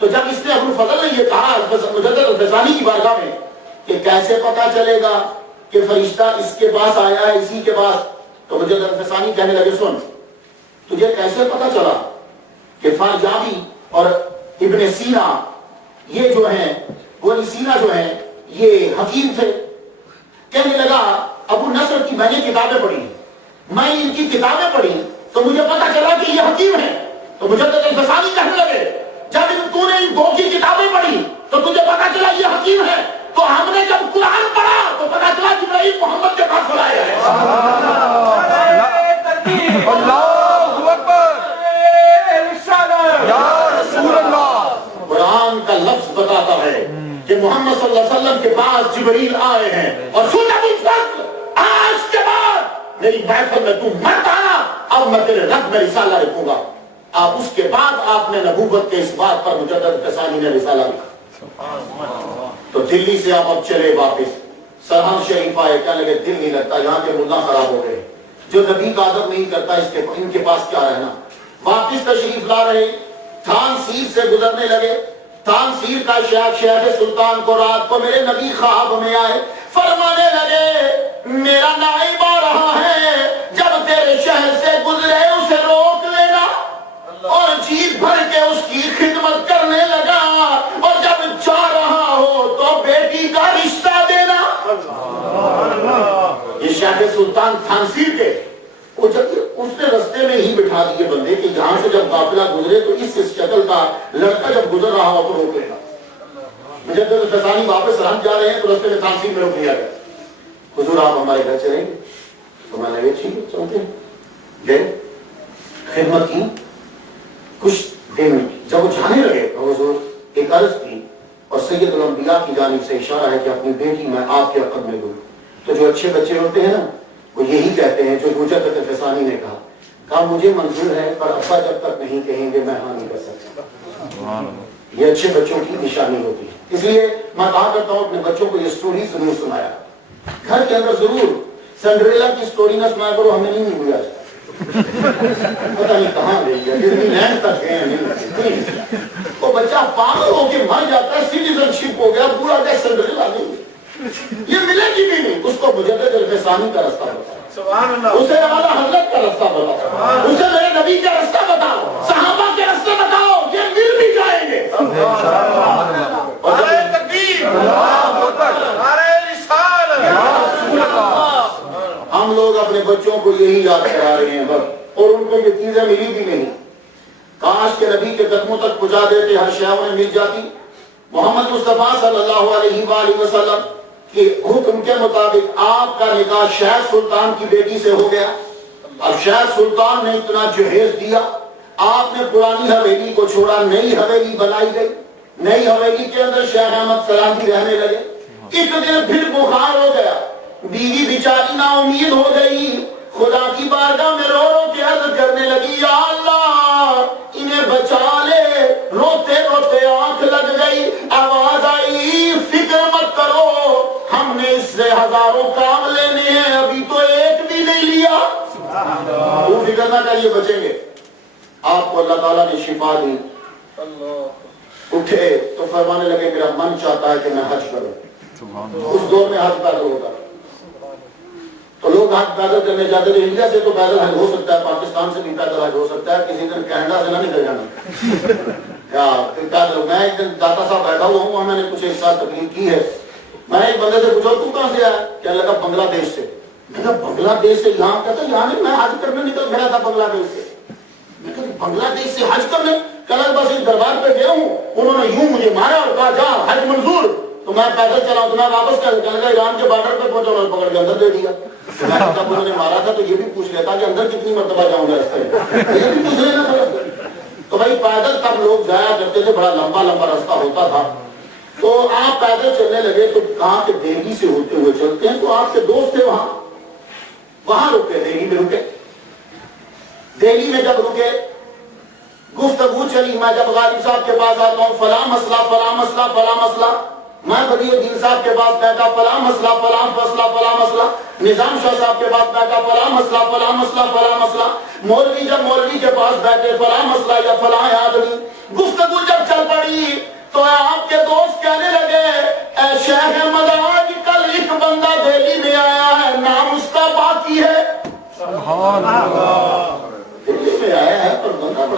تو جب اس نے ابو الفضل نے یہ کہا مجدد الفسانی کی بارگاہ میں کہ کیسے پتا چلے گا کہ فرشتہ اس کے پاس آیا ہے اسی کے پاس، تو مجدد الفسانی کہنے لگے سن تجھے کیسے پتا چلا کہ فارجابی اور ابن سینا یہ جو ہیں وہ سینا جو ہیں یہ حکیم تھے؟ کہنے لگا ابو نصر کی میں نے کتابیں پڑھی، میں ان کی کتابیں پڑھی تو مجھے پتا چلا کہ یہ حکیم ہیں۔ تو مجدد الفسانی کہنے لگے جب تو نے ان دو کی کتابیں پڑھی تو تجھے پتا چلا یہ حکیم ہے، تو ہم نے جب قرآن پڑھا تو پتا چلا جبرائیل محمد کے پاس بلایا ہے۔ اللہ اکبر، یا رسول اللہ۔ قرآن کا لفظ بتاتا ہے کہ محمد صلی اللہ علیہ وسلم کے پاس جبریل آئے ہیں اور سن ابو الفضل آج کے بعد میری محفل میں تو مت آنا، اب میں تیرے رب میں رسالہ لکھوں گا۔ آپ اس کے بعد آپ نے نبوت کے اس بات پر مجدد الفسانی نے رسالہ لکھا۔ تو دلی سے آپ اب چلے واپس سرحد شریف آئے، کہنے لگے دل نہیں لگتا، یہاں کے ملا خراب ہو گئے، جو نبی کا ادب نہیں کرتا ان کے پاس کیا رہنا۔ واپس تشریف لا رہے، تھان سیر سے گزرنے لگے، تھان سیر کا شیخ سلطان کو رات کو میرے نبی خواب میں آئے، فرمانے لگے میرا نائب آ رہا ہے، جب تیرے شہر سے گزرے اسے روک لینا اور جیت بھر کے اس کی خدمت کرنے لگا، اور جب جا رہا ہو تو بیٹی کا رشتہ دینا۔ یہ شیخ سلطان تھانسیر کے وہ جب اس نے رستے میں ہی بٹھا دیے بندے کہ جہاں سے جب قافلہ گزرے تو اس شکل کا لڑکا جب گزر رہا ہو تو روک لینا۔ مجدد الفسانی واپس رہن جا رہے ہیں تو رستے میں تھانسیر میں روک لیا گیا، حضور آپ ہمارے گھر چلیں گے؟ تو میں نے ٹھیک ہے چلتے ہیں، گئے خدمت کی کچھ دن، جب وہ جانے لگے تو حضور ایک عرض کی اور سید الانبیاء کی جانب سے اشارہ ہے کہ اپنی بیٹی میں آپ کے عقد میں دوں۔ تو جو اچھے بچے ہوتے ہیں نا وہ یہی کہتے ہیں جو مجدد الفسانی نے کہا مجھے منظور ہے پر ابا جب تک نہیں کہیں گے میں ہاں نہیں کر سکتا۔ یہ اچھے بچوں کی نشانی ہوتی ہے، اس لیے میں کہا کرتا ہوں اپنے بچوں کو یہ سٹوری ضرور سنایا، گھر کے اندر ضرور سنڈریلا کی سٹوری نہ سنایا کرو، ہمیں نہیں ہوئی آج پتہ نہیں کہاں لے گیا، ڈزنی لینڈ تک گئے نہیں، وہ بچہ پاگل ہو کے مر جاتا ہے، سٹیزن شپ ہو گیا، پورا کہ سنڈریلا نہیں یہ ملے گی بھی نہیں۔ اس کو مجدد الفسانی کا رستہ بتاؤ، اسے اعلیٰ حضرت کا رستہ بتاؤ، اسے میرے نبی کا رستہ بتاؤ، صحابہ کے رستے بتاؤ، یہ مل بھی جائیں گے۔ نعرہ تکبیر، اللہ اکبر، نعرہ رسالت۔ ہم لوگ اپنے بچوں کو یہی یاد کرا رہے ہیں بس، اور ان کو یہ چیزیں ملی بھی نہیں۔ کاش کے نبی کے قدموں تک پہنچا دیتے، ہر شے انہیں مل جاتی۔ محمد مصطفیٰ صلی اللہ علیہ وآلہ وسلم کے حکم کے مطابق آپ کا نکاح شیخ سلطان کی بیٹی سے ہو گیا۔ اب شیخ سلطان نے اتنا جہیز دیا، آپ نے پرانی حویلی کو چھوڑا، نئی حویلی بنائی گئی، نئی حویلی کے اندر شیخ احمد سلامتی رہنے لگے۔ ایک دن پھر بخار ہو گیا، بیوی بیچاری نا امید ہو گئی، خدا کی بارگاہ میں رو رو کے عرض کرنے لگی یا اللہ انہیں بچا لے، روتے روتے آنکھ لگ گئی، آواز آئی فکر مت کرو ہم نے اس سے ہزاروں کام لینے ہیں، ابھی تو ایک بھی نہیں لیا، وہ فکر نہ کریے بچیں گے۔ آپ کو اللہ تعالیٰ نے شفا دی، اٹھے تو فرمانے لگے میرا من چاہتا ہے کہ میں حج کروں۔ اس دور میں حج پیدل ہوتا تو لوگ حج پیدل کرنے جاتے تھے، انڈیا سے تو پیدل حج ہو سکتا ہے، پاکستان سے بھی پیدل حج ہو سکتا ہے، کسی دن کینیڈا سے نہ نکل جانا پیدل۔ میں ایک دن داتا صاحب بیٹھا ہوا ہوں، میں نے کچھ ایک سال تقریر کی ہے، میں ایک بندے سے پوچھا تو کہاں سے آیا؟ کہنے لگا بنگلہ دیش سے۔ میں کہا بنگلہ دیش سے یہاں؟ کہتا یہاں نہیں، میں حج کرنے نکل گیا تھا بنگلہ دیش سے۔ میں کہا بنگلہ دیش سے حج کرنے؟ کہا بس ایک دربار پہ گیا ہوں، انہوں نے یوں مجھے مارا اور کہا جا حج منظور، تو میں پیدل چلا ہوں، تو میں واپس کہنے لگا ایران کے بارڈر پہ پہنچا اور پکڑ کے اندر دے دیا۔ میں کہا انہوں نے مارا تھا تو یہ بھی پوچھ لیتا کہ اندر کتنی مرتبہ جاؤں گا اس طرح، یہ بھی پوچھ لینا تھا۔ تو بھائی پیدل تب لوگ جایا کرتے تھے، بڑا لمبا لمبا راستہ ہوتا تھا، تو آپ پیدل چلنے لگے تو کہاں کہ دہلی سے ہوتے ہوئے چلتے ہیں، تو آپ کے دوست تھے وہاں رکے، دہلی میں رکے۔ دہلی میں جب رکے گفتگو چلی، میں جب غالب صاحب کے پاس آتا ہوں فلاں مسئلہ فلاں مسئلہ فلاں مسئلہ، میں بدی الدین صاحب کے پاس بیٹھا فلاں مسئلہ فلاں مسئلہ فلاں مسئلہ، نظام شاہ صاحب کے پاس بیٹھا فلاں مسئلہ فلاں مسئلہ فلاں مسئلہ، مولوی جب مولوی کے پاس بیٹھے فلاں مسئلہ یا فلاں آدمی، گفتگو جب چل پڑی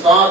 7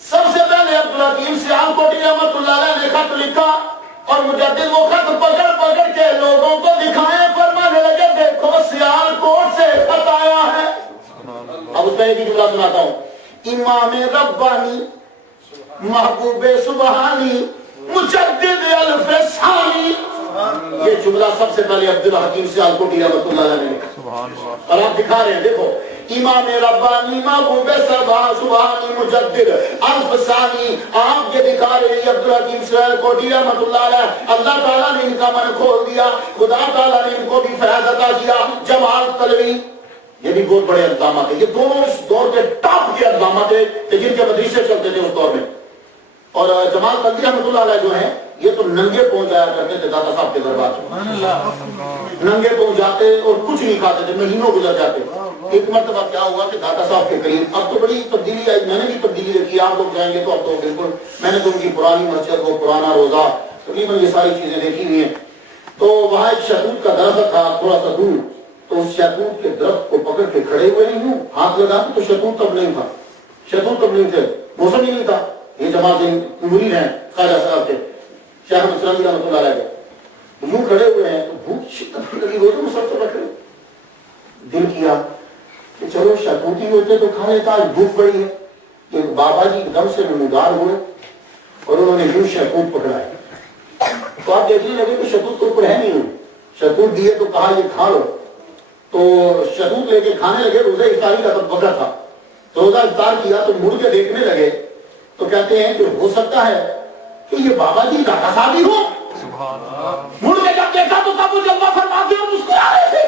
سب سے پہلے عبدالحکیم سیالکوٹی رحمۃ اللہ علیہ نے خط لکھا اور مجدد وہ خط پکڑ پکڑ کے لوگوں کو دکھائے، فرمانے لگے دیکھو سیالکوٹ سے خط آیا ہے۔ اب اس میں ایک ہی جملہ سناتا ہوں، امام ربانی محبوب سبحانی مجدد الف ثانی، یہ جملہ سب سے پہلے عبدالحکیم سیالکوٹی رحمۃ اللہ علیہ نے لکھا۔ اور آپ دکھا رہے ہیں، دیکھو امام ربانی محبوب سبحانی مجدد الف ثانی، آپ یہ دکھا رہے ہیں عبدالحکیم سیالکوٹی رحمۃ اللہ علیہ، اللہ تعالیٰ نے ان کا من کھول دیا، خدا تعالیٰ نے ان کو بھی فیض عطا کیا۔ جمال طلوی یہ بھی بہت بڑے علامہ تھے، یہ دونوں اس دور کے ٹاپ کے علامہ تھے جن کے مدرسے چلتے تھے اس دور میں۔ اور جمال طلوی رحمۃ اللہ علیہ جو ہیں یہ تو ننگے پہنچ جایا کرتے تھے داتا صاحب کے دربار میں، ننگے پہنچ جاتے اور کچھ نہیں کھاتے تھے، مہینوں گزر جاتے۔ ایک مرتبہ کیا ہوا کہ داتا صاحب کے قریب، اب تو بڑی تبدیلی آئی، میں نے بھی تبدیلی دیکھی، آپ لوگ جائیں گے تو اب تو بالکل، میں نے تو ان کی پرانی مسجد، وہ پرانا روزہ، تقریباً یہ ساری چیزیں دیکھی ہوئی ہیں۔ تو وہاں ایک شہتوت کا درخت تھا تھوڑا سا دور، تو اس شہتوت کے درخت کو پکڑ کے کھڑے ہوئے نہیں ہوں ہاتھ لگاتے، تو شہتوت تب نہیں تھا، شہتوت تب نہیں تھے، موسم ہی نہیں تھا، یہ جماعت مرید ہیں خواجہ صاحب کے شیخ احمد سلمی رحمۃ اللہ علیہ کے، یوں کھڑے ہوئے ہیں تو بھوک شدت لگی، روزے مسلسل رکھ رہے، دل کیا کہ چلو شہتوتی ہوتے تو کھا لیتا، آج بھوک بڑی ہے، کہ بابا جی دم سے نمودار ہوئے اور انہوں نے یوں شہتوت پکڑا ہے۔ تو آپ دیکھنے لگے کہ شہتوت تو اوپر ہے نہیں، شہتوت دیے تو کہا یہ کھا لو، تو شہتوت لے کے کھانے لگے۔ روزہ افطاری کا تب وقت تھا، تو روزہ افطار کیا تو مڑ کے دیکھنے لگے تو کہتے ہیں کہ ہو سکتا ہے کہ یہ بابا جی داتا صاحب ہی ہو۔ مڑ کے جب دیکھا تو تب وہ جلوہ فرما کے اور مسکرا رہے تھے،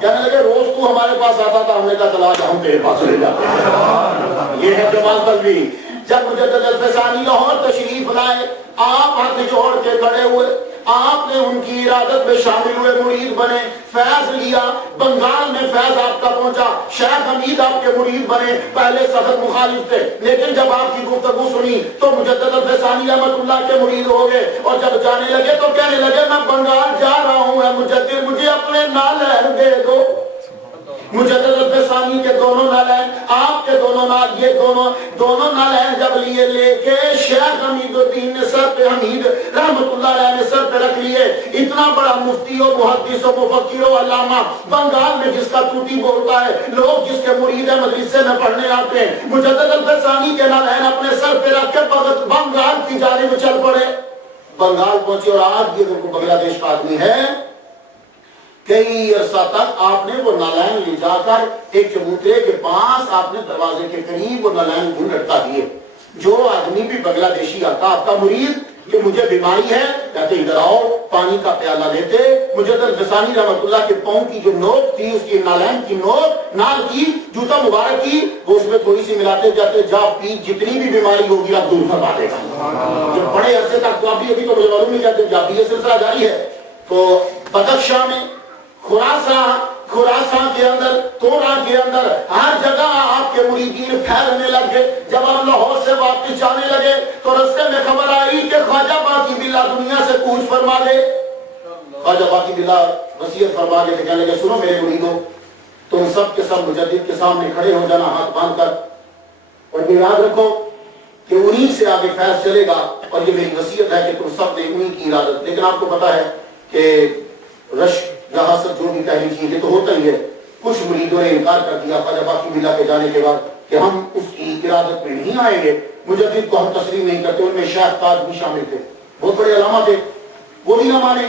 کہنے لگے روز تو ہمارے پاس آتا تھا، ہم نے کہا چلا جا ہم تیرے پاس لے جاتے ہیں۔ یہ ہے جمال طلوی۔ جب مجدد الف ثانی لاہور تشریف لائے، آپ ہاتھ جوڑ کے کھڑے ہوئے، آپ نے ان کی ارادت میں شامل ہوئے، مرید بنے، فیض لیا، بنگال میں فیض آپ کا پہنچا، شیخ حمید آپ کے مرید بنے، پہلے سخت مخالف تھے لیکن جب آپ کی گفتگو سنی تو مجدد الف ثانی رحمۃ اللہ کے مرید ہو گئے، اور جب جانے لگے تو کہنے لگے میں بنگال جا رہا ہوں، اے مجدد مجھے اپنے نالین دے دو۔ مجدد الف ثانی کے دونوں نالین، آپ کے دونوں نال، یہ دونوں نالین جب لیے، لے کے شیخ حمید الدین نے سر پہ، حمید رحمت اللہ علیہ نے سر پہ رکھ لیے۔ اتنا بڑا مفتی و محدث و مفکر و علامہ، بنگال میں جس کا توتی بولتا ہے، لوگ جس کے مرید مدرسے میں پڑھنے آتے ہیں، مجدد الف ثانی کے نالین اپنے سر پہ رکھ کے بنگال کی جانب چل پڑے۔ بنگال پہنچے، اور آج یہ بنگلہ دیش کا آدمی ہے، کئی عرصہ تک آپ نے وہ نالین لے جا کر ایک چبوترے کے پاس آپ نے دروازے کے قریب وہ نالین گھن لٹکا دیے۔ جو آدمی بھی بنگلہ دیشی آتا آپ کا مرید کہ مجھے بیماری ہے، کہتے ادھر آؤ، پانی کا پیالہ دیتے۔ مجدد الف ثانی رحمۃ اللہ کے پاؤں کی جو نوک تھی، اس کی نالین کی نوک، نال کی، جوتا مبارک کی، وہ اس میں تھوڑی سی ملاتے جاتے، جا پی، جتنی بھی بیماری ہوگی آپ دور فرما دے گا۔ جو بڑے عرصے تک تو ابھی تو مجھے معلوم نہیں، کہتے جا بھی یہ سلسلہ جاری ہے۔ تو بدخشاں میں، خراسان کے اندر، توران کے اندر، ہر جگہ آپ کے مریدین پھیلنے لگے۔ جب آپ لاہور سے واپس جانے لگے تو رستے میں خبر آئی کہ خواجہ باقی باللہ دنیا سے کوچ فرما گئے۔ خواجہ باقی باللہ وصیت فرما گئے تھے، کہنے لگے سنو میرے مریدوں، تم سب کے سب مجدد کے سامنے کھڑے ہو جانا ہاتھ باندھ کر، اور یہ یاد رکھو کہ انہی سے آگے فیض چلے گا، اور یہ میری وصیت ہے کہ تم سب نے انہی کی ارادت۔ لیکن آپ کو پتا ہے کہ رشک یا حسد جو بھی کہہ لیجیے، یہ تو ہوتا ہی ہے۔ کچھ مریدوں نے انکار کر دیا خواجہ باقی باللہ کے جانے کے بعد کہ ہم اس کی ارادت میں نہیں آئیں گے، مجدد کو ہم تسلیم نہیں کرتے۔ ان میں شیخ تاج بھی شامل تھے، بہت بڑے علامہ تھے، وہ بھی نہ مانے۔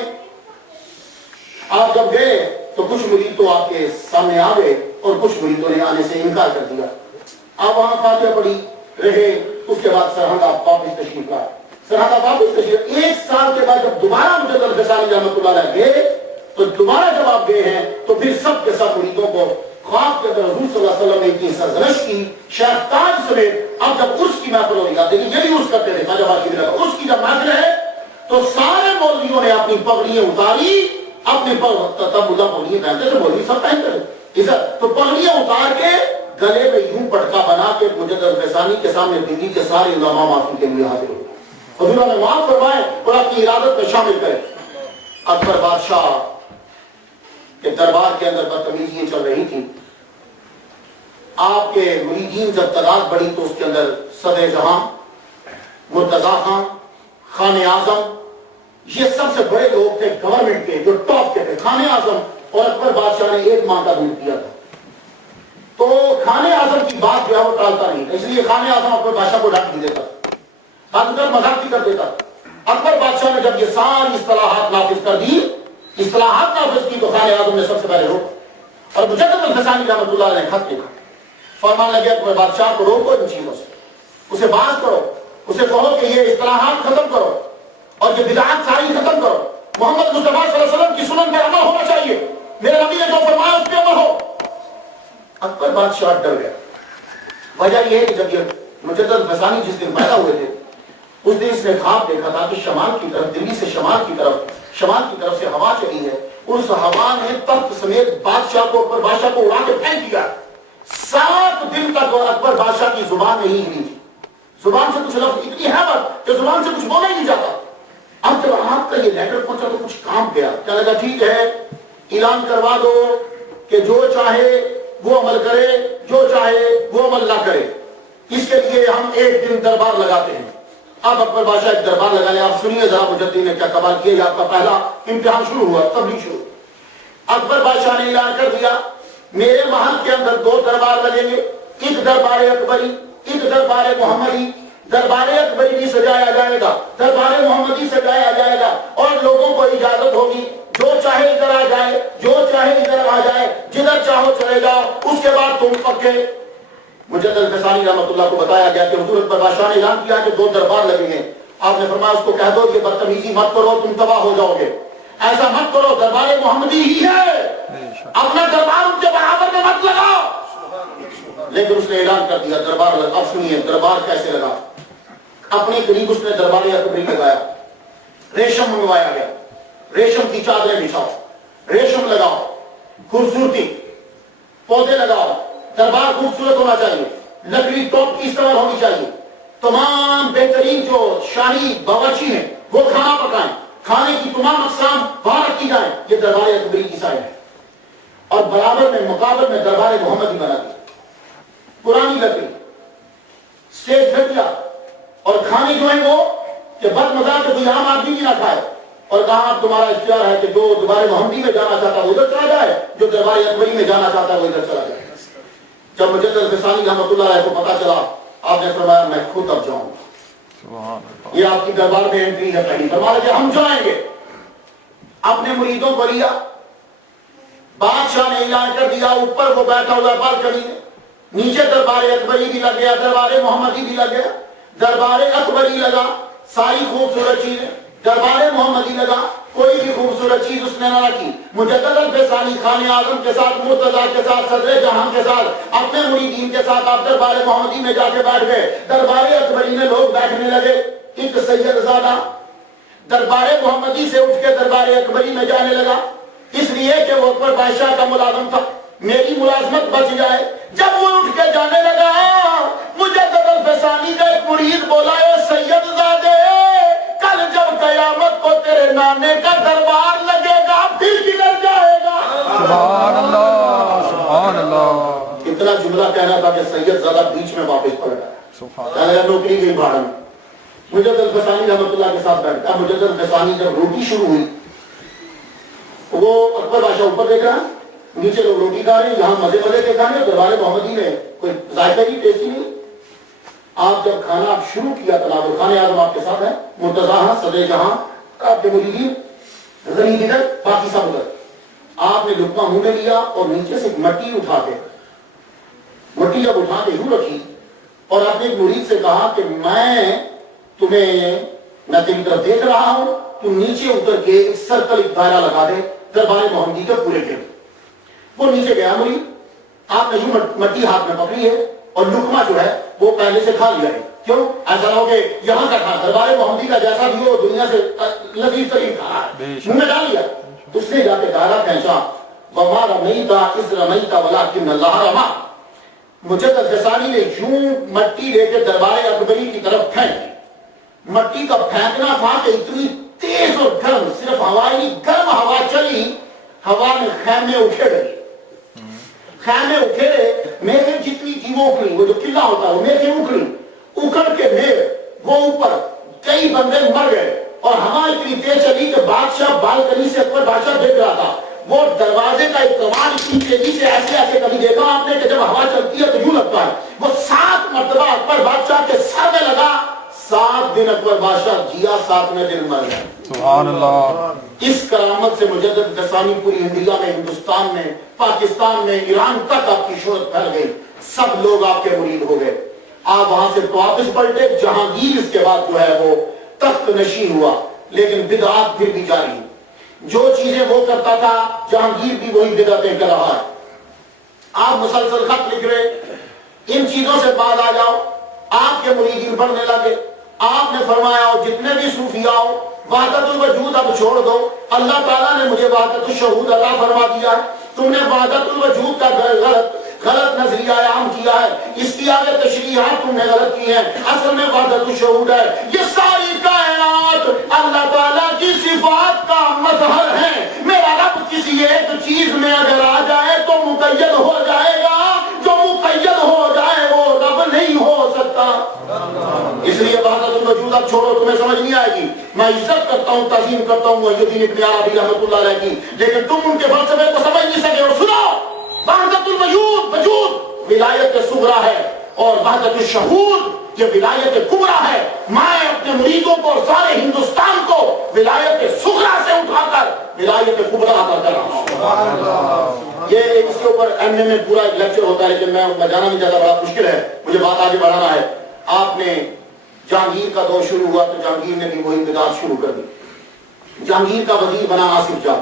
آپ جب گئے تو کچھ مرید تو آپ کے سامنے آ گئے اور کچھ مریدوں نے آنے سے انکار کر دیا۔ آپ وہاں فاتحہ پڑھی رہے، اس کے بعد سرہنگ آپ واپس تشریف لائے۔ سرہنگ آپ واپس تشریف، ایک سال کے بعد جب دوبارہ مجدد الف ثانی رحمۃ اللہ علیہ گئے تو دوبارہ جب آپ گئے ہیں تو پھر سب کے سب مریدوں کو خواب کے اندر حضور صلی اللہ علیہ وسلم نے اتنی سرزنش کی، شیخ تاج سمیت۔ اب جب عرس کی محفل ہو رہی ہے، لیکن یہ بھی عرس کرتے تھے خواجہ باقی باللہ کا، عرس کی جب محفل ہے تو سارے مولویوں نے اپنی پگڑیاں اتاری، اپنی تب اللہ پگڑیاں پہنتے تھے، مولوی سب پہنتے تھے، تو پگڑیاں اتار کے گلے میں یوں پٹکا بنا کے مجدد الف ثانی کے سامنے دلی کے سارے علماء معافی کے لیے حاضر ہوئے، حضور نے معاف فرمائے اور اپنی ارادت میں شامل کرے۔ اکبر بادشاہ کہ دربار کے اندر بدتمیزیاں چل رہی تھی، آپ کے مریدین جب تعداد بڑھی تو اس کے اندر صدر جہاں مرتضی خان، خان اعظم، یہ سب سے بڑے لوگ تھے گورنمنٹ کے جو ٹاپ کے تھے. خان اعظم اور اکبر بادشاہ نے ایک ماہ کا دودھ کیا تھا. تو خان اعظم کی بات جو ہے وہ ٹالتا نہیں، اس لیے خان اعظم اکبر بادشاہ کو ڈانٹ نہیں دیتا، مذاق بھی کر دیتا. اکبر بادشاہ نے جب یہ ساری اصطلاحات نافذ کر دی، اصطلاحات نافذ کی، تو خان اعظم نے سب سے پہلے روکا. اور مجدد الفسانی رحمۃ اللہ علیہ نے خط لکھا، فرمان لگے اکبر بادشاہ کو روکو ان چیزوں سے، اسے باز کرو، اسے کہو کہ یہ اصطلاحات ختم کرو اور یہ بدعات ساری ختم کرو. محمد مصطفیٰ صلی اللہ علیہ وسلم کی سنن پر عمل ہونا چاہیے، میرے نبی نے جو فرمایا اس پہ عمل ہو. اکبر بادشاہ ڈر گیا. وجہ یہ ہے کہ جب یہ مجدد الفسانی جس دن پیدا ہوئے تھے، اس دن اس نے خواب دیکھا تھا کہ شمال کی طرف، دلی سے شمال کی طرف سے ہوا چلی ہے. اس ہوا نے تخت سمیت بادشاہ کو، اکبر بادشاہ کو اڑا کے پھینک دیا. 7 دن تک اکبر بادشاہ کی زبان نہیں ہلی تھی. زبان سے کچھ لفظ، اتنی حیبت کہ زبان سے کچھ بولا ہی نہیں جاتا. اب جب آپ کا یہ لیٹر پہنچا تو کچھ کام گیا. کیا لگا ٹھیک ہے اعلان کروا دو کہ جو چاہے وہ عمل کرے، جو چاہے وہ عمل نہ کرے. اس کے لیے ہم ایک دن دربار لگاتے ہیں. اب اکبر بادشاہ ایک دربار لگا لے. آپ سنیے ذرا مجدد نے کیا کمال کیا. آپ کا پہلا امتحان شروع ہوا، تبلیغ شروع. اکبر بادشاہ نے اعلان کر دیا میرے محل کے اندر 2 دربار لگیں گے، ایک دربار اکبری، ایک دربار محمدی. دربار اکبری بھی سجایا جائے گا، دربار محمدی سجایا جائے گا، اور لوگوں کو اجازت ہوگی جو چاہے ادھر آ جائے، جو چاہے ادھر آ جائے، جدھر چاہو چلے جاؤ. اس کے بعد تم پکے. مجدد الفسانی رحمۃ اللہ کو بتایا گیا کہ حضور اکبر بادشاہ نے اعلان کیا کہ 2 دربار لگیں گے. آپ نے فرمایا اس کو کہہ دو یہ بدتمیزی مت کرو، تم تباہ ہو جاؤ گے. ایسا مت کرو، دربار محمدی ہی ہے، اپنا دربار ان کے برابر میں مت لگاؤ. لیکن اس نے اعلان کر دیا دربار لگا. اب سنیے دربار کیسے لگا. اپنے قریب اس نے دربار اکبری لگایا. ریشم منگوایا گیا، ریشم کی چادریں بچھاؤ، ریشم لگاؤ، خوبصورتی، پودے لگاؤ. دربار خوبصورت ہونا چاہیے، لکڑی ٹاپ کی استعمال ہونی چاہیے. تمام بہترین جو شاہی باورچی ہیں وہ کھانا پکائیں، کھانے کی تمام اقسام وہاں رکھی جائیں. یہ دربار اکبری کی سائن ہے. اور برابر میں مقابل میں دربار محمدی بنا دیا. پرانی لکڑی، اسٹیج گھٹیا، اور کھانے جو ہیں وہ کہ بد مزاج کوئی عام آدمی بھی نہ کھائے. اور کہا اب تمہارا اختیار ہے کہ جو دربار محمدی میں جانا چاہتا ہے وہ ادھر چلا جائے، جو دربار اکبری میں جانا چاہتا ہے وہ ادھر چلا جائے. جب مجدد الفسانی رحمۃ اللہ علیہ کو پتا چلا، آپ نے فرمایا میں خود اب جاؤں گا. یہ آپ کی دربار میں انٹری ہے پہلی. فرمایا کہ ہم جائیں گے. اپنے مریدوں کو لیا، بادشاہ نے اعلان کر دیا. اوپر وہ بیٹھا ہوا بالکنی میں، نیچے دربار اکبری بھی لگ گیا، دربار محمدی بھی لگ گیا. دربار اکبری لگا ساری خوبصورت چیزیں، دربار محمدی لگا کوئی بھی خوبصورت چیز اس نے نہ رکھی. مجدد الفسانی خان اعظم کے ساتھ، مرتضیٰ کے ساتھ، صدر جہاں کے ساتھ، اپنے مریدین کے ساتھ آپ دربار محمدی میں جا کے بیٹھ گئے. دربار اکبری میں لوگ بیٹھنے لگے. ایک سید زادہ دربار محمدی سے اٹھ کے دربار اکبری میں جانے لگا، اس لیے کہ وہ اکبر بادشاہ کا ملازم تھا، میری ملازمت بچ جائے. جب وہ اٹھ کے جانے لگا، مجدد الفسانی کا ایک مرید بولا اے سید زادے، کل جب قیامت کو تیرے نانے کا دربار لگے گا پھر کدھر جائے گا. سبحان اللہ، سبحان اللہ. اتنا جملہ کہنا تھا کہ سید زادہ بیچ میں واپس پلٹ آیا. نوکری گئی بھاڑ میں. مجدد الفسانی رحمۃ اللہ کے ساتھ بیٹھتا. مجدد الفسانی جب روٹی شروع ہوئی، وہ اکبر بادشاہ اوپر دیکھ رہا ہے، نیچے لوگ روٹی کھا رہے ہیں، یہاں مزے مزے کے کھانے. دربار محمدی میں کوئی ذائقہ نہیں، ٹیسٹی نہیں. آپ جب کھانا شروع کیا تناول، خان اعظم آپ کے ساتھ ہے، مرتضی ہاں، صدر جہاں، آپ کے مریدین، غنی ادھر، باقی سب ادھر. آپ نے لقمہ منہ میں لیا اور نیچے سے مٹی جب اٹھا کے یوں رکھی، اور آپ نے ایک مرید سے کہا کہ میں تیری طرف دیکھ رہا ہوں، تو نیچے اتر کے ایک سرکل، ایک دائرہ لگا دے دربار محمدی کے پورے کے. وہ نیچے گیا مرید، آپ نے یوں مٹی ہاتھ میں پکڑی ہے اور لقمہ جو ہے وہ پہلے سے کھا لیا ہے. کیوں ایسا نہ ہو کہ یہاں کا کھا، دربار محمدی کا جیسا بھی ہو دنیا سے لذیذ ترین کھا منہ میں ڈال لیا. اس نے جا کے دائرہ کھینچا، وما رمیت اذ رمیت ولکن اللہ رمی. مجدد الفسانی نے یوں مٹی لے کے دربار اکبری کی طرف پھینکی. مٹی کا پھینکنا تھا کہ اتنی تیز اور گرم، صرف ہوا ہی نہیں، گرم ہوا چلی، ہوا میں خیمے اکھیڑے. خیمے اکھیڑے، میخیں جتنی تھی وہ اکھڑی. وہ جو قلعہ ہوتا ہے وہ میخیں اکھڑی، اکھڑ کے وہ اوپر کئی بندے مر گئے اور ہوا اتنی تیز چلی کہ بادشاہ بالکنی سے اکبر بادشاہ دیکھ رہا تھا. وہ دروازے کا ایک کمان اتنی تیزی سے ایسے ایسے کبھی دیکھا آپ نے کہ جب ہوا چلتی ہے تو یوں لگتا ہے. وہ 7 مرتبہ اکبر بادشاہ کے سر میں لگا. 7 دن اکبر بادشاہ جیا، 7ویں دن مر گیا. سبحان اللہ. اس کرامت سے مجدد فسانی پوری انڈیا میں، ہندوستان میں، پاکستان میں، ایران تک آپ کی شہرت پھیل گئی. سب لوگ آپ کے مرید ہو گئے. آپ وہاں سے واپس پلٹے. جہانگیر اس کے بعد جو ہے وہ تخت نشین ہوا، لیکن بدعات پھر بھی جاری. جو چیزیں وہ کرتا تھا جہانگیر بھی وہی بدعتیں کر رہا ہے. آپ مسلسل خط لکھ رہے، ان چیزوں سے بعد آ جاؤ. آپ کے مریدین بڑھنے لگے. آپ نے فرمایا جتنے بھی صوفیاء ہو وحدت الوجود اب چھوڑ دو. اللہ تعالیٰ نے مجھے وحدت الشہود عطا فرما دیا ہے. تم نے وحدت الوجود کا غلط نظریہ عام کیا ہے. اس کی آگے تشریحات تم نے غلط کی ہیں. اصل میں وحدت الشہود ہے. یہ ساری کائنات اللہ تعالیٰ کی صفات کا مظہر ہے. میرا رب کسی ایک چیز میں اگر آ جائے تو مقید ہو جائے گا. جو مقید ہو جائے وہ رب نہیں ہو سکتا. اس لیے وحدت الوجود اب چھوڑو، تمہیں سمجھ نہیں آئے گی. میں عزت کرتا ہوں، تعظیم کرتا ہوں محی الدین ابن عربی رحمۃ اللہ علیہ کی، لیکن تم ان کے فلسفے کو سمجھ نہیں سکے. اور سنو، وحدت الوجود وجود ولایت صغرا ہے اور وحدت الشہود یہ ولایت کبرا ہے. میں اپنے مریدوں کو، سارے ہندوستان کو ولایت صغرا سے اٹھا کر ولایت کبرا عطا کر رہا ہوں. یہ اس کے اوپر ایم اے میں پورا ایک لیکچر ہوتا ہے، لیکن میں جانا نہیں چاہتا، بڑا مشکل ہے، مجھے بات آگے بڑھانا ہے. آپ نے جہانگیر کا دور شروع ہوا تو جہانگیر نے بھی وہی بدعت شروع کر دی. جہانگیر کا وزیر بنا آصف جاہ.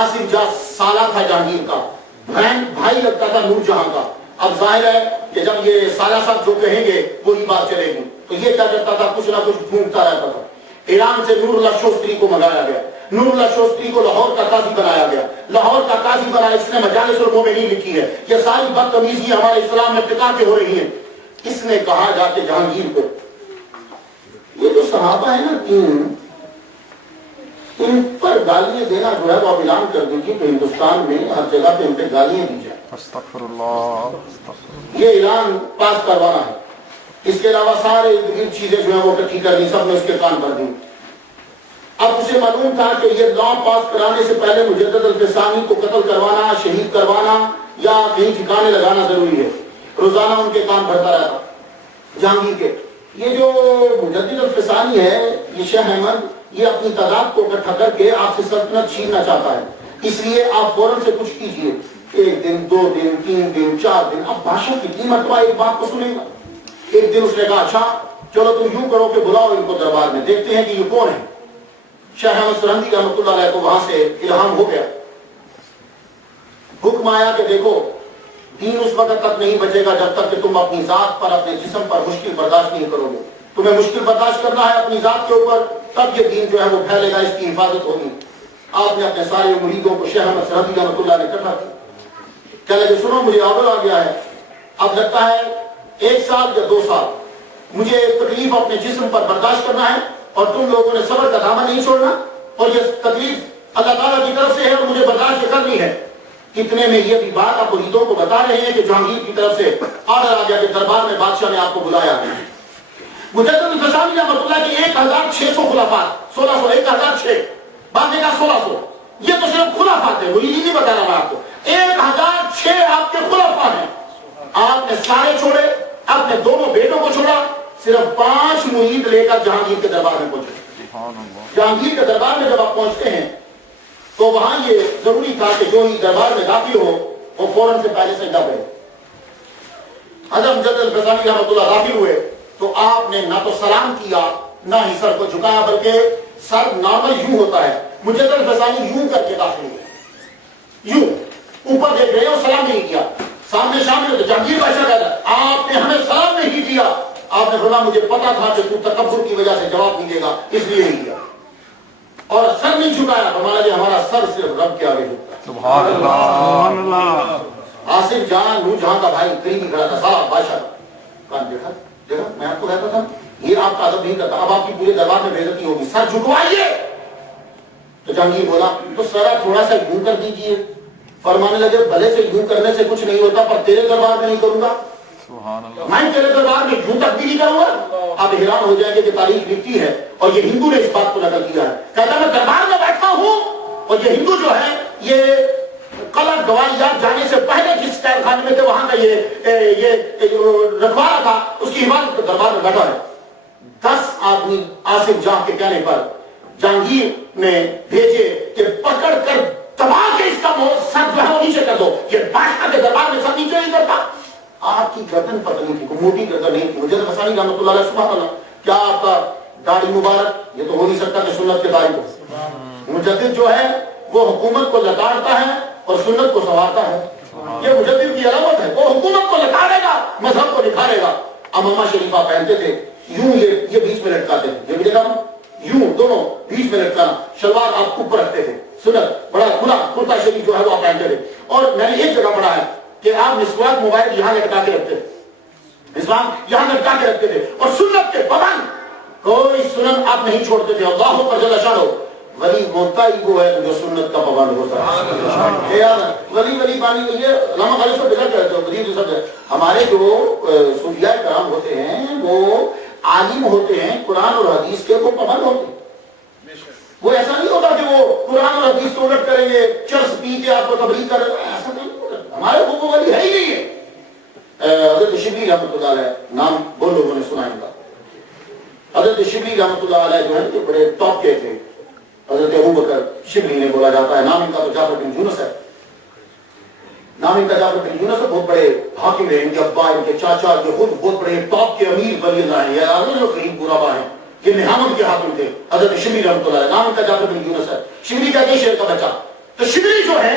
آصف جاہ سالہ تھا جہانگیر کا، بھائی لگتا تھا نور جہاں کا. اب ظاہر ہے کہ جب یہ سالہ صاحب جو کہیں گے وہی بات چلے گی. تو یہ کیا کرتا تھا، کچھ نہ کچھ ڈھونڈتا رہتا تھا. ایران سے نور اللہ شوستری کو منگایا گیا. نور اللہ شوستری کو لاہور کا قاضی بنایا گیا. لاہور کا قاضی بنا، اس نے مجالس المومنین لکھی ہے. یہ ساری بدتمیزی ہمارے اسلام میں ارتکاب کے ہو رہی ہیں. اس نے کہا جا کے جہانگیر کو، یہ جو صحابہ ہیں نا 3، ان پر گالیاں دینا جو ہے وہ اعلان کر دیجیے کہ ہندوستان میں ہر جگہ پہ ان پہ گالیاں دی جائیں. استغفر اللہ. یہ اعلان پاس کروانا ہے. اس کے علاوہ سارے چیزیں جو ہیں وہ اکٹھی کرنی، سب نے اس کے کان پر دی. اب اسے معلوم تھا کہ یہ لا پاس کرانے سے پہلے مجدد الفسانی کو قتل کروانا، شہید کروانا یا کہیں ٹھکانے لگانا ضروری ہے. روزانہ ان کے کام بھرتا رہتا جہانگیر کے. یہ جو مجدد الفسانی ہے، یہ شاہ احمد، یہ اپنی تعداد کو اکٹھا کر کے آپ سے سلطنت چھیننا چاہتا ہے. اس لیے آپ فوراً سے کچھ کیجئے. 1 دن 2 دن 3 دن 4 دن. اب بادشاہ کتنی مرتبہ ایک بات کو سنے گا. ایک دن اس نے کہا اچھا چلو تم یوں کرو کہ بلاؤ ان کو دربار میں، دیکھتے ہیں کہ یہ کون ہے. شاہ احمد سرہندی رحمۃ اللہ علیہ کو وہاں سے الہام ہو گیا. حکم آیا کہ دیکھو دین اس وقت تک نہیں بچے گا جب تک کہ تم اپنی ذات پر، اپنے جسم پر مشکل برداشت نہیں کرو گے. تمہیں مشکل برداشت کرنا ہے اپنی ذات کے اوپر، تب یہ دین جو ہے وہ پھیلے گا، اس کی حفاظت ہوگی. آپ نے اپنے سارے مریدوں کو شاہ احمد سرہندی رحمۃ اللہ علیہ اکٹھا کیا. کہنے لگے سنو مجھے آبل آ گیا ہے، اب لگتا ہے 1 سال یا 2 سال مجھے تکلیف اپنے جسم پر برداشت کرنا ہے، اور تم لوگوں نے صبر کا دامن نہیں چھوڑنا، اور یہ تکلیف اللہ تعالیٰ کی طرف سے ہے اور مجھے برداشت کرنی ہے. کتنے میں یہ بھی بات آپ مریدوں کو بتا رہے ہیں کہ جہانگیر کی طرف سے آرڈر آ گیا کہ دربار میں بادشاہ نے آپ کو بلایا ہے. مجدد الفسانی رحمۃ اللہ کی 1600 خلافات، 1600 1006 بعد میں کہا 1600، یہ تو صرف خلافات ہے، وہی نہیں بتا رہا میں آپ کو. 1006 آپ کے خلفاء ہیں. آپ نے سارے چھوڑے، اپنے دونوں بیٹوں کو چھوڑا، صرف 5 مرید لے کر جہانگیر کے دربار میں پہنچے. جہانگیر کے دربار میں جب آپ پہنچتے ہیں تو وہاں یہ ضروری تھا کہ جو ہی دربار میں داخل ہو وہ فوراً سے پہلے سجدہ کرے. حضرت مجدد الفسانی رحمۃ اللہ داخل ہوئے تو آپ نے نہ تو سلام کیا نہ ہی سر کو جھکایا، بلکہ سر نارمل یوں ہوتا ہے. مجدد الفسانی یوں کر کے داخل ہوئے، یوں اوپر دیکھ رہے ہیں اور سلام نہیں کیا. سامنے شامل ہوتے جہانگیر بادشاہ کہتا ہے آپ نے ہمیں سلام نہیں کیا. آپ نے فرمایا مجھے پتا تھا کہ تو تکبر کی وجہ سے جواب نہیں دے گا، اس لیے نہیں کیا. اور سر نہیں جھکایا. فرمایا کہ ہمارا سر صرف رب کے آگے جھکتا ہے. سبحان اللہ. آصف جہاں نور جہاں کا بھائی قریبی کھڑا تھا، صاحب بادشاہ کا دیکھا دیکھا میں آپ کو کہتا تھا یہ آپ کا ادب نہیں کرتا، اب آپ کی پورے دربار میں بے عزتی ہوگی، سر جھکوائیے. تو جہانگیر بولا تو سر تھوڑا سا یوں کر دیجئے. فرمانے لگے بھلے سے یوں کرنے سے کچھ نہیں ہوتا، پر تیرے دربار میں نہیں کروں گا. میں تیرے دربار میں یوں تک بھی نہیں کروں گا. آپ حیران ہو جائیں گے کہ تاریخ لکھتی ہے اور یہ ہندو نے اس بات کو نقل کیا ہے. کہتا میں دربار میں بیٹھا ہوں اور یہ ہندو جو ہے یہ قلعہ گوالیار جانے سے پہلے جس کارخانے میں تھے وہاں کا یہ رکھوالا تھا اس کی حفاظت دربار میں بیٹھا ہے. 10 آدمی آصف جاں کے کہنے پر جہانگیر نے بھیجے کہ پکڑ کر دبا کے اس کا سر جو ہے وہ نیچے کر دو. یہ بادشاہ کے دربار میں سر نیچے نہیں کرتا. آپ کی گردن پتلی تھی, کوئی موٹی گردن نہیں تھی. مجھے حسانی رحمۃ اللہ علیہ سبحان اللہ, کیا آپ کا داڑھی مبارک, یہ تو ہو نہیں سکتا کہ سنت کے داڑھی کو. مجدد جو ہے وہ حکومت کو لتاڑتا ہے اور سنت کو سنوارتا ہے. یہ مجدد کی علامت ہے, وہ حکومت کو لتاڑے گا, مذہب کو نکھارے گا. امامہ شریفہ پہنتے تھے یوں, یہ بیچ میں لٹکاتے تھے, یہ بھی دیکھا نا, یوں دونوں بیچ میں لٹکانا. شلوار آپ اوپر رکھتے تھے, سنت بڑا کھلا کرتا شریف جو ہے وہ آپ پہنتے تھے. اور میں نے ایک جگہ پڑھا ہے کہ آپ مسواک موبائل یہاں لٹکا کے رکھتے تھے, مسواک یہاں لٹکا کے رکھتے تھے, اور سنت کے پابند کوئی سنت آپ نہیں چھوڑتے تھے. اللہ اکبر جل شانہ. ولی ہوتا ہی وہ ہے جو سنت کا پابند ہوتا ہے. ولی پانی یہ علامہ غالب صاحب بلا کہتے ہیں, ولی صاحب ہمارے جو صوفیاء کرام ہوتے ہیں وہ عالم ہوتے ہیں, قرآن اور حدیث کے وہ پابند ہوتے ہیں. وہ ایسا نہیں ہوتا کہ وہ قرآن اور حدیث کو الٹ کریں گے, چرس پی کے آپ کو تبلیغ کر رہے ہیں, ایسا نہیں ہوتا. ہمارے وہ ولی ہے ہی نہیں ہے. حضرت شبلی رحمۃ اللہ علیہ, نام بہت لوگوں نے سنا ان کا. حضرت شبلی رحمۃ اللہ علیہ جو ہے یہ بڑے ٹاپ کے تھے. حضرت ابوبکر شبلی نے بولا جاتا ہے, نام ان کا تو جعفر بن یونس ہے. نام ان کا جعفر بن یونس ہے. بہت بڑے حاکم ہیں, ان کے ابا ان کے چاچا جو خود بہت بڑے ٹاپ کے امیر ولی اللہ ہیں, یا جو قریب برابا ہیں, یہ نہامت کے حاکم تھے. حضرت شبلی رحمۃ اللہ علیہ, نام ان کا جعفر بن یونس ہے. شبلی کہتے ہیں شیر کا بچہ. تو شبلی جو ہے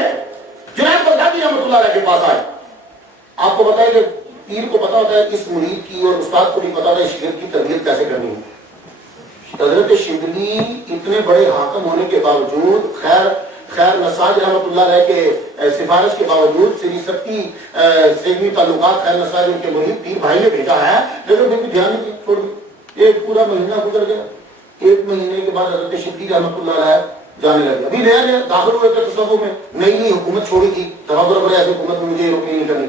جنید بغدادی رحمۃ اللہ علیہ کے پاس آئے. آپ کو بتائیں کہ پیر کو پتا ہوتا ہے اس مرید کی, اور استاد کو نہیں پتا ہوتا ہے شاگرد کی تربیت کیسے کرنی ہے. حضرت شبلی اتنے بڑے حاکم ہونے کے باوجود, خیر نساج رحمۃ اللہ علیہ کے سفارش کے باوجود, سری سکتی سیگمی تعلقات خیر نساج ان کے مرید پیر بھائی نے بھیجا ہے, لیکن پھر بھی دھیان نہیں چھوڑ دی. ایک پورا مہینہ گزر گیا. 1 مہینے کے بعد حضرت شبلی رحمۃ اللہ علیہ جانے لگے. ابھی نیا داخل ہوئے تھے تصوف میں, نئی حکومت چھوڑی تھی, دفعہ برابر ایسی حکومت میں مجھے روکی نہیں کرنی.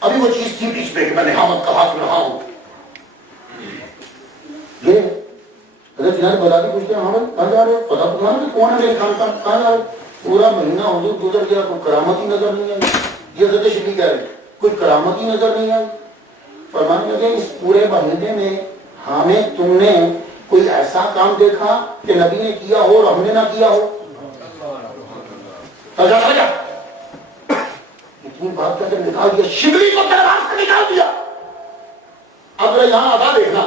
ابھی وہ چیز تھی بیچ میں کہ میں نہامت کا حاکم رہا ہوں. یہ حضرت جنید بغدادی پوچھتے ہیں, ہاں کہاں جا رہے ہو, پتا تو کہ کون ہے میرے خاندان, کہاں جا رہے ہو. پورا مہینہ حضور گزر گیا, کوئی کرامت ہی نظر نہیں آئی. یہ حضرت شبلی کہہ رہے ہیں کوئی کرامت ہی نظر نہیں آئی. فرمانے لگے اس پورے مہینے میں ہمیں تم نے کوئی ایسا کام دیکھا کہ نبی نے کیا ہو اور ہم نے نہ کیا ہو. اتنی بات کر کے نکال دیا, شبلی کو دربار سے نکال دیا. اب یہاں ادا دیکھنا,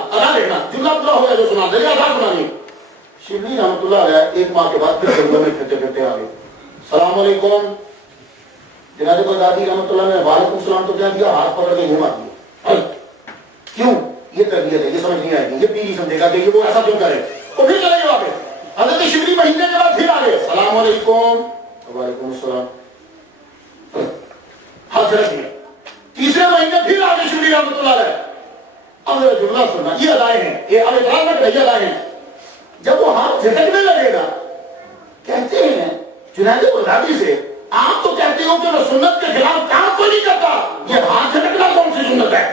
جملہ پورا ہو گیا جو سنا دے, ادا سنانی. شبلی رحمۃ اللہ علیہ 1 ماہ کے بعد پھر جنگل میں پھرتے پھرتے آ گئے. السلام علیکم. جنید بغدادی رحمۃ اللہ نے وعلیکم السلام تو کیا دیا, ہاتھ پکڑ کے گھما دیا. کیوں؟ یہ تربیت ہے, یہ سمجھ نہیں آئے گی, یہ پیر ہی سمجھے گا کہ یہ وہ ایسا کیوں کرے. اور پھر چلے گئے واپس. حضرت شبلی مہینے کے بعد پھر آ گئے, السلام علیکم. وعلیکم السلام. ہاتھ رکھ دیا. 3رے مہینے پھر آ گئے شبلی رحمۃ اللہ علیہ. اب جملہ سننا, یہ ادائیں ہیں, یہ اب اعتراض نہ کریں, یہ ادائیں ہیں. جب وہ ہاتھ جھٹکنے لگے گا, کہتے ہیں جنید بغدادی سے, آپ تو کہتے ہو کہ وہ سنت کے خلاف کام کو نہیں کرتا, یہ ہاتھ جھٹکنا کون سی سنت ہے؟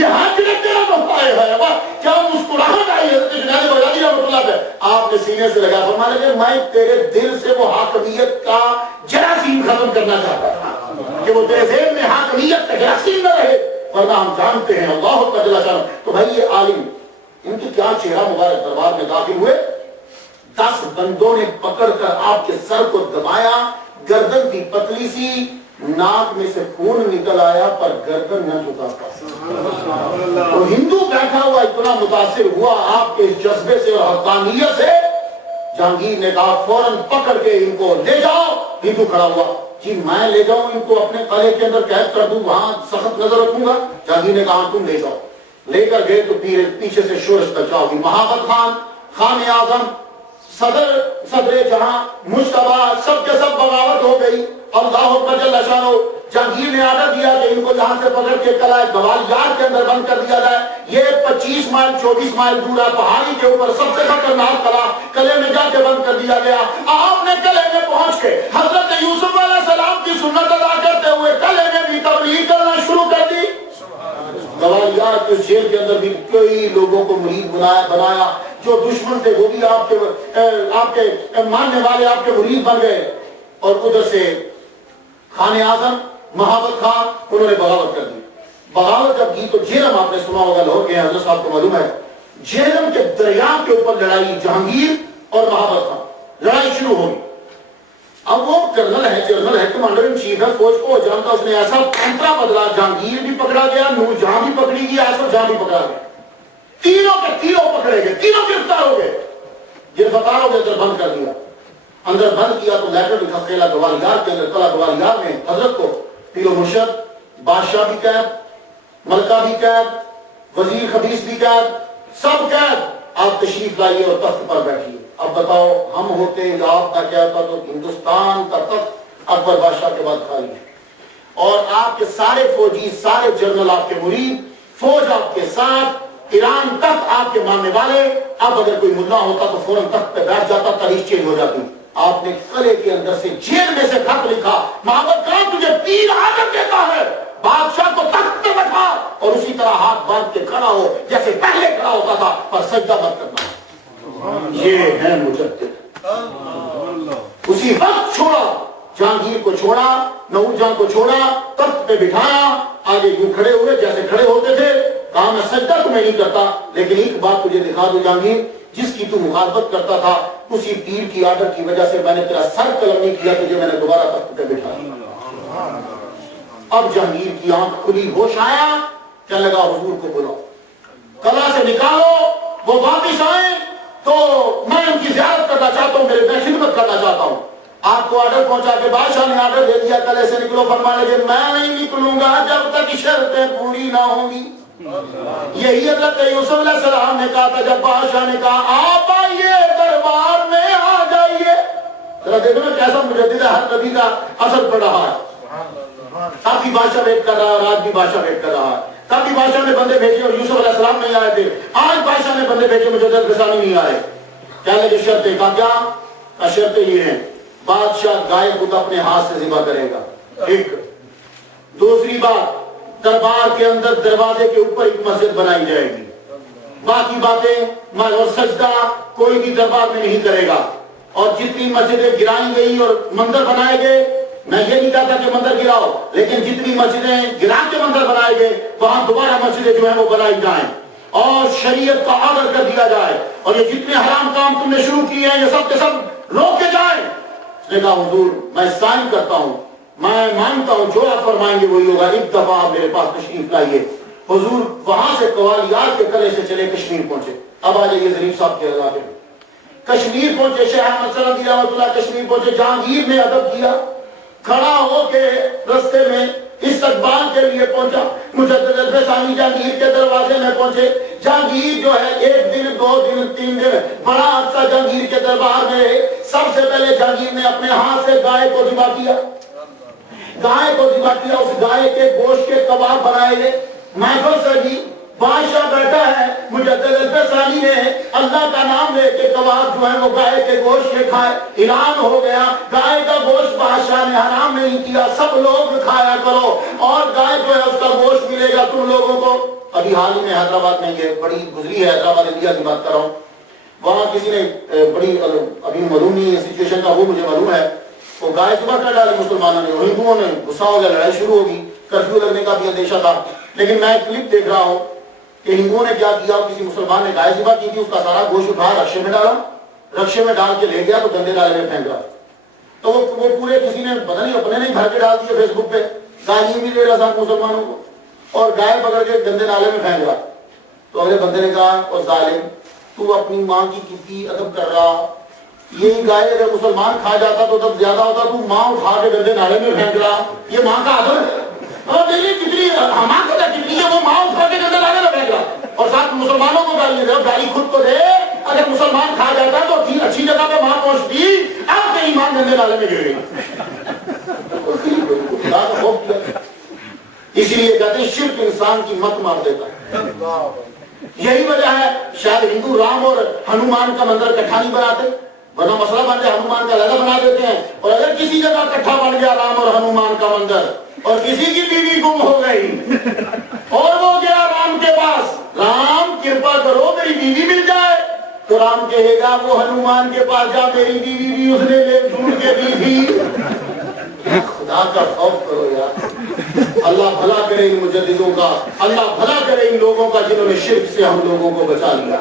یہ ہاتھ جھٹک دینا تو پائے ہے. کیا مسکراہٹ آئی حضرت جنید بغدادی رحمۃ اللہ پہ, آپ نے سینے سے لگا, فرمانے لگے میں تیرے دل سے وہ حاکمیت کا جراثیم ختم کرنا چاہتا تھا کہ وہ تیرے ذہن میں حاکمیت کا جراثیم نہ رہے, ورنہ ہم جانتے ہیں اللہ اکبر جل شانہ. تو بھائی یہ عالم, ان کی کیا چہرہ مبارک دربار میں داخل ہوئے, 10 بندوں نے پکڑ کر آپ کے سر کو دبایا, گردن کی پتلی سی, ناک میں سے خون نکل آیا پر گردن نہ جھکا پا. تو ہندو بیٹھا ہوا اتنا متاثر ہوا آپ کے جذبے سے اور حقانیت سے, جہانگیر نے کہا فوراً پکڑ کے ان کو لے جاؤ. ہندو کھڑا ہوا, جی میں لے جاؤں ان کو اپنے قلعے کے اندر قید کر دوں, وہاں سخت نظر رکھوں گا. جہانگیر نے کہا تم لے جاؤ. لے کر گئے تو پیچھے سے شورش بچا ہوگی. محمد خان, خان اعظم, صدر جہاں, مشتبہ, سب کے سب بغاوت ہو گئی. اللہ اکبر جل شانہ. جہانگیر نے آرڈر دیا کہ ان کو یہاں سے پکڑ کے قلعہ گوالیار کے اندر بند کر دیا جائے. یہ 25 مائل 24 مائل دور ہے, پہاڑی کے اوپر سب سے خطرناک قلعہ, قلعے میں جا کے بند کر دیا گیا. آپ نے قلعے میں پہنچ کے حضرت یوسف علیہ السلام کی سنت ادا کرتے ہوئے قلعے میں بھی تبلیغ کرنا شروع کر دی. کہ اس جیل کے اندر بھی کئی لوگوں کو مرید بنایا، جو دشمن تھے وہ بھی آپ کے ماننے والے آپ کے مرید بن گئے. اور ادھر سے خان اعظم محبت خان انہوں نے بغاوت کر دی. بغاوت جب کی تو جہلم آپ نے سنا ہوگا، لاہور کے حضرت صاحب کو معلوم ہے، جہلم کے دریا کے اوپر لڑائی جہانگیر اور محبت خان، لڑائی شروع ہوگی. اب وہ جنرل ہے کمانڈر ان چیف ہے فوج کو جانتا، اس نے ایسا پینترا بدلا، جہانگیر بھی پکڑا گیا، نور جہاں بھی پکڑی گئی، آصف جہاں بھی پکڑا گیا، تینوں کے تینوں پکڑے گئے، تینوں گرفتار ہو گئے. گرفتار ہو گئے، اندر بند کر دیا. اندر بند کیا تو لیٹر لکھا قلعہ گوالیار کے اندر، قلعہ گوالیار میں حضرت کو پیر و مرشد، بادشاہ بھی قید، ملکہ بھی قید، وزیر خبیث بھی قید، سب قید. آپ تشریف لائیے اور تخت پر بیٹھیے. اب بتاؤ ہم ہوتے یا آپ کا کیا ہوتا تو ہندوستان کا تخت اکبر بادشاہ کے بعد خالی ہے. اور آپ کے سارے فوجی، سارے جنرل آپ کے مرید، فوج آپ کے ساتھ، ایران تک آپ کے ماننے والے. اب اگر کوئی مدعا ہوتا تو فوراً تخت پہ بیٹھ جاتا، تاریخ چینج ہو جاتی. آپ نے قلعے کے اندر سے، جیل میں سے خط لکھا، محمد خان تجھے پیر اعظم دیتا ہے، بادشاہ کو تخت پہ بیٹھا اور اسی طرح ہاتھ باندھ کے کھڑا ہو جیسے پہلے کھڑا ہوتا تھا، پر سجدہ مت کرنا. یہ ہے مجدد. اسی وقت چھوڑا، جہانگیر کو چھوڑا، نور جہاں کو چھوڑا، تخت پہ بٹھایا، آگے یوں کھڑے ہوئے جیسے کھڑے ہوتے تھے. کہا میں سجدہ تمہیں نہیں کرتا، لیکن ایک بات تجھے دکھا دو جہانگیر، جس کی تو مخالفت کرتا تھا اسی پیر کی آرڈر کی وجہ سے میں نے تیرا سر قلم نہیں کیا، تجھے میں نے دوبارہ تخت پہ بٹھایا. اب جہانگیر کی آنکھ کھلی، ہوش آیا، کہنے لگا حضور کو بلاؤ، قلعہ سے نکالو، وہ واپس آئیں تو میں ان کی زیارت کرنا چاہتا ہوں، میں خدمت کرنا چاہتا ہوں. آپ کو آرڈر پہنچا کے بادشاہ نے آرڈر دے دیا قلعے سے نکلو. فرمانے لگے میں نہیں نکلوں گا جب تک شرطیں پوری نہ ہوں گی. یہی حضرت یوسف علیہ السلام نے کہا تھا جب بادشاہ نے کہا آپ آئیے دربار میں آ جائیے. ذرا دیکھو نا کیسا مجدد ہے، ہر نبی کا اثر پڑ رہا ہے. تب بھی بادشاہ ویٹ کر رہا ہے، آج بھی بادشاہ ویٹ کر رہا ہے. تب بھی بادشاہ نے بندے بھیجے اور یوسف علیہ السلام نہیں آئے تھے. آج بادشاہ نے بندے بھیجے، مجدد غزالی نہیں آئے. کہنے کی شرطیں، کہا کیا؟ شرطیں یہ ہیں، بادشاہ گائے خود اپنے ہاتھ سے ذبح کرے گا، ایک. دوسری بات، دربار کے اندر دروازے کے اوپر ایک مسجد بنائی جائے گی. باقی باتیں اور سجدہ کوئی بھی دربار میں نہیں کرے گا. اور جتنی مسجدیں گرائی گئی اور مندر بنائے گئے، میں یہ نہیں کہتا کہ مندر گراؤ، لیکن جتنی مسجدیں گرا کے مندر بنائے گئے وہاں دوبارہ مسجدیں جو ہیں وہ بنائی جائیں اور شریعت کا آرڈر کر دیا جائے. اور یہ جتنے حرام کام تم نے شروع کیے ہیں یہ سب کے سب روکے جائیں. اس نے کہا حضور میں سائن کرتا ہوں، میں مانتا ہوں جو آپ فرمائیں گے وہی ہوگا. ایک دفعہ آپ میرے پاس تشریف لائیے. حضور وہاں سے قوالیات کے قلعے سے چلے کشمیر پہنچے. اب آ جائیے ظریف صاحب کے علاقے میں. کشمیر پہنچے، شیخ احمد سلمدی رحمۃ اللہ کشمیر پہنچے. جہانگیر نے ادب کیا، کھڑا ہو کے رستے میں استقبال کے لیے پہنچا. مجدد الفسانی جہانگیر کے دروازے میں پہنچے. جہانگیر جو ہے ایک دن، دو دن، تین دن، بڑا عرصہ جہانگیر کے دربار میں رہے. سب سے پہلے جہانگیر نے اپنے ہاتھ سے گائے کو ذبح کیا. گائے کو ذبح کیا، اس گائے کے گوشت کے کباب بنائے گئے. محفل سجی، بادشاہ بیٹھا ہے، مجدد الفسانی نے اللہ کا نام لے کے کباب جو ہے وہ گائے کے گوشت کے کھائے. اعلان ہو گیا گائے کا گوشت بادشاہ نے حرام نہیں کیا، سب لوگ کھایا کرو اور گائے جو ہے اس کا گوشت ملے گا تم لوگوں کو. ابھی حال ہی میں حیدرآباد میں یہ بڑی گزری ہے، حیدرآباد انڈیا کی بات کر رہا ہوں. وہاں کسی نے بڑی، ابھی معلوم نہیں ہے سچویشن کا، وہ مجھے معلوم ہے، وہ گائے ذبح کر ڈالے مسلمانوں نے. ہندوؤں نے غصہ ہو گیا، لڑائی شروع ہوگی، کرفیو لگنے کا بھی اندیشہ تھا. لیکن میں کلپ دیکھ رہا ہوں کہ ہندوؤں نے کیا کیا، کسی مسلمان نے گائے ذبح کی تھی، اس کا سارا گوشت اٹھا رکشے میں ڈالا، رکشے میں ڈال کے لے گیا تو گندے نالے میں پھینک رہا. تو وہ پورے کسی نے پتہ نہیں اپنے نہیں بھر کے ڈال دیے فیس بک پہ، گائے بھی دے رہا تھا مسلمانوں کو اور گائے پکڑ کے گندے نالے میں پھینک رہا. تو اگلے بندے نے کہا اور ظالم تو اپنی ماں کی کتنی ادب کر رہا، یہ گائے اگر مسلمان کھا جاتا تو تب زیادہ ہوتا، تو ماں اٹھا کے گندے نالے میں پھینک رہا، یہ ماں کا ادب ہے. اور دیکھیے کتنی حماقت ہے، کتنی ہے، وہ ماں اٹھا کے گندے نالے میں پھینک رہا اور ساتھ مسلمانوں کو گالی دے. گالی خود کو دے، اگر مسلمان کھا جاتا تو اچھی جگہ پہ ماں پہنچتی، اب کہیں ماں گندے نالے میں گر گئی. اسی لیے کہتے ہیں شرک انسان کی مت مار دیتا ہے. یہی وجہ ہے شاید ہندو رام اور ہنومان کا مندر کٹھا نہیں بناتے، ورنہ مسئلہ بن جائے ہنومان کا علیحدہ بنا دیتے ہیں. اور اگر کسی جگہ کٹھا بن گیا رام اور ہنومان کا مندر اور کسی کی بیوی گم ہو گئی اور وہ گیا رام کے پاس رام کرپا کرو میری بیوی مل جائے، تو رام کہے گا وہ ہنومان کے پاس جا، میری بیوی بھی اس نے لے ڈھونڈ کے دی تھی۔ خدا کا خوف کرو یار، اللہ بھلا کرے ان مجددوں کا، اللہ بھلا کرے ان لوگوں کا جنہوں نے شرک سے ہم لوگوں کو بچا لیا،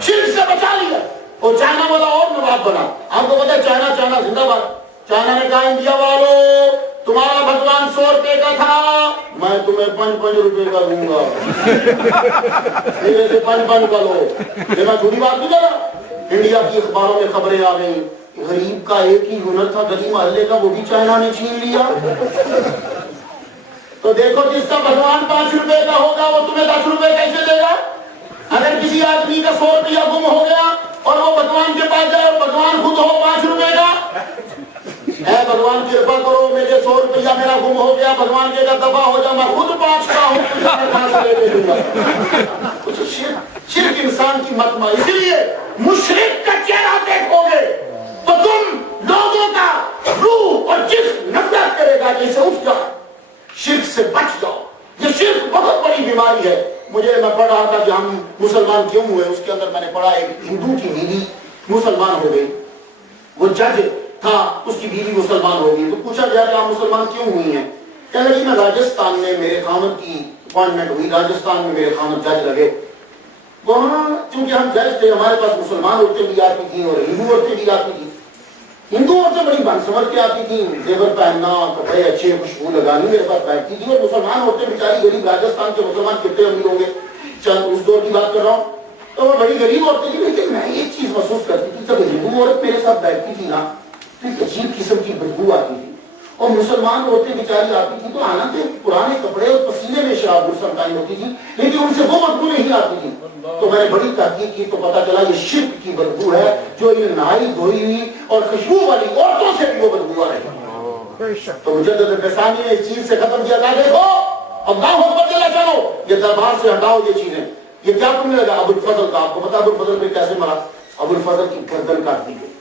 شرک سے بچا لیا۔ اور چائنا والا اور نواب بنا، آپ کو پتا ہے چائنا زندہ باد، چائنا نے کہا انڈیا والوں تمہارا بھگوان 100 روپے کا تھا، میں تمہیں 5 روپے کا دوں گا، میرے سے 5 کا لو۔ لیکن چھوٹی بات نہیں کرا، انڈیا کی اخباروں میں خبریں آ گئی، غریب کا ایک ہی ہنر تھا گلی محلے کا، وہ بھی چائنا نے چھین لیا۔ تو دیکھو جس کا بھگوان 5 روپے کا ہوگا وہ تمہیں 10 روپے کیسے دے گا؟ اگر کسی آدمی کا 100 روپیہ گم ہو گیا اور وہ بھگوان کے پاس جائے اور بھگوان خود ہو 5 روپے کا، اے بھگوان کرپا کرو میرے 100 روپیہ میرا گم ہو گیا، بھگوان کے دفعہ ہو جا، میں خود 5 کا ہوں، تجھے کہاں سے لے کے دوں گا؟ کچھ شرک انسان کی مت مار، اسی لیے مشرک کا چہرہ دیکھو گے تو تم لوگوں کا روح اور جسم نفرت کرے گا کہ اسے اٹھ جاؤ، شرک سے بچ جاؤ۔ یہ شرک بہت بڑی بیماری ہے۔ میں پڑھ رہا تھا کہ ہم مسلمان کیوں ہوئے، اس کے اندر میں نے پڑھا ایک ہندو کی بیوی مسلمان ہو گئی، وہ جج تھا، اس کی بیوی مسلمان ہو گئی، تو پوچھا گیا کہ آپ مسلمان کیوں ہوئی ہیں؟ کہنے لگی میں راجستھان میں میرے خامد کی اپوائنٹمنٹ ہوئی، راجستھان میں میرے خامد جج لگے، وہاں چونکہ ہم جج تھے ہمارے پاس مسلمان عورتیں بھی آتی تھیں اور ہندو عورتیں بھی آتی تھیں۔ ہندو عورتیں بڑی بن سمجھ کے آتی تھیں، زیور پہننا، کپڑے اچھے، خوشبو لگانی میرے پاس بیٹھتی تھی، اور مسلمان عورتیں بیچاری غریب، راجستھان کے مسلمان کتنے امیر ہوں گے، چند اس دور کی بات کر رہا ہوں، تو وہ بڑی غریب عورتیں تھی، لیکن میں ایک چیز محسوس کرتی تھی، جب ہندو عورت میرے ساتھ بیٹھتی تھی نا تو ایک عجیب قسم کی بدبو آتی تھی، اور مسلمان عورتیں بیچاری آتی تھی تو حالانکہ پرانے کپڑے اور پسینے میں شراب سمٹائی ہوتی تھی، لیکن ان سے وہ بدبو نہیں آتی تھی۔ تو میں نے بڑی تحقیق کی تو پتا چلا یہ شرک کی بدبو ہے، جو ان نہائی دھوئی ہوئی اور خوشبو والی عورتوں سے بھی وہ بدبو آ رہی ہے۔ تو مجدد الفسانی نے اس چیز سے ختم کیا تھا، دیکھو اللہ اکبر جل چلو، یہ دربار سے ہٹاؤ یہ چیزیں، یہ کیا تم نے لگا؟ ابو الفضل کا، آپ کو پتا ابو الفضل پہ کیسے مرا؟ ابو الفضل کی گردن کاٹ دی گئی،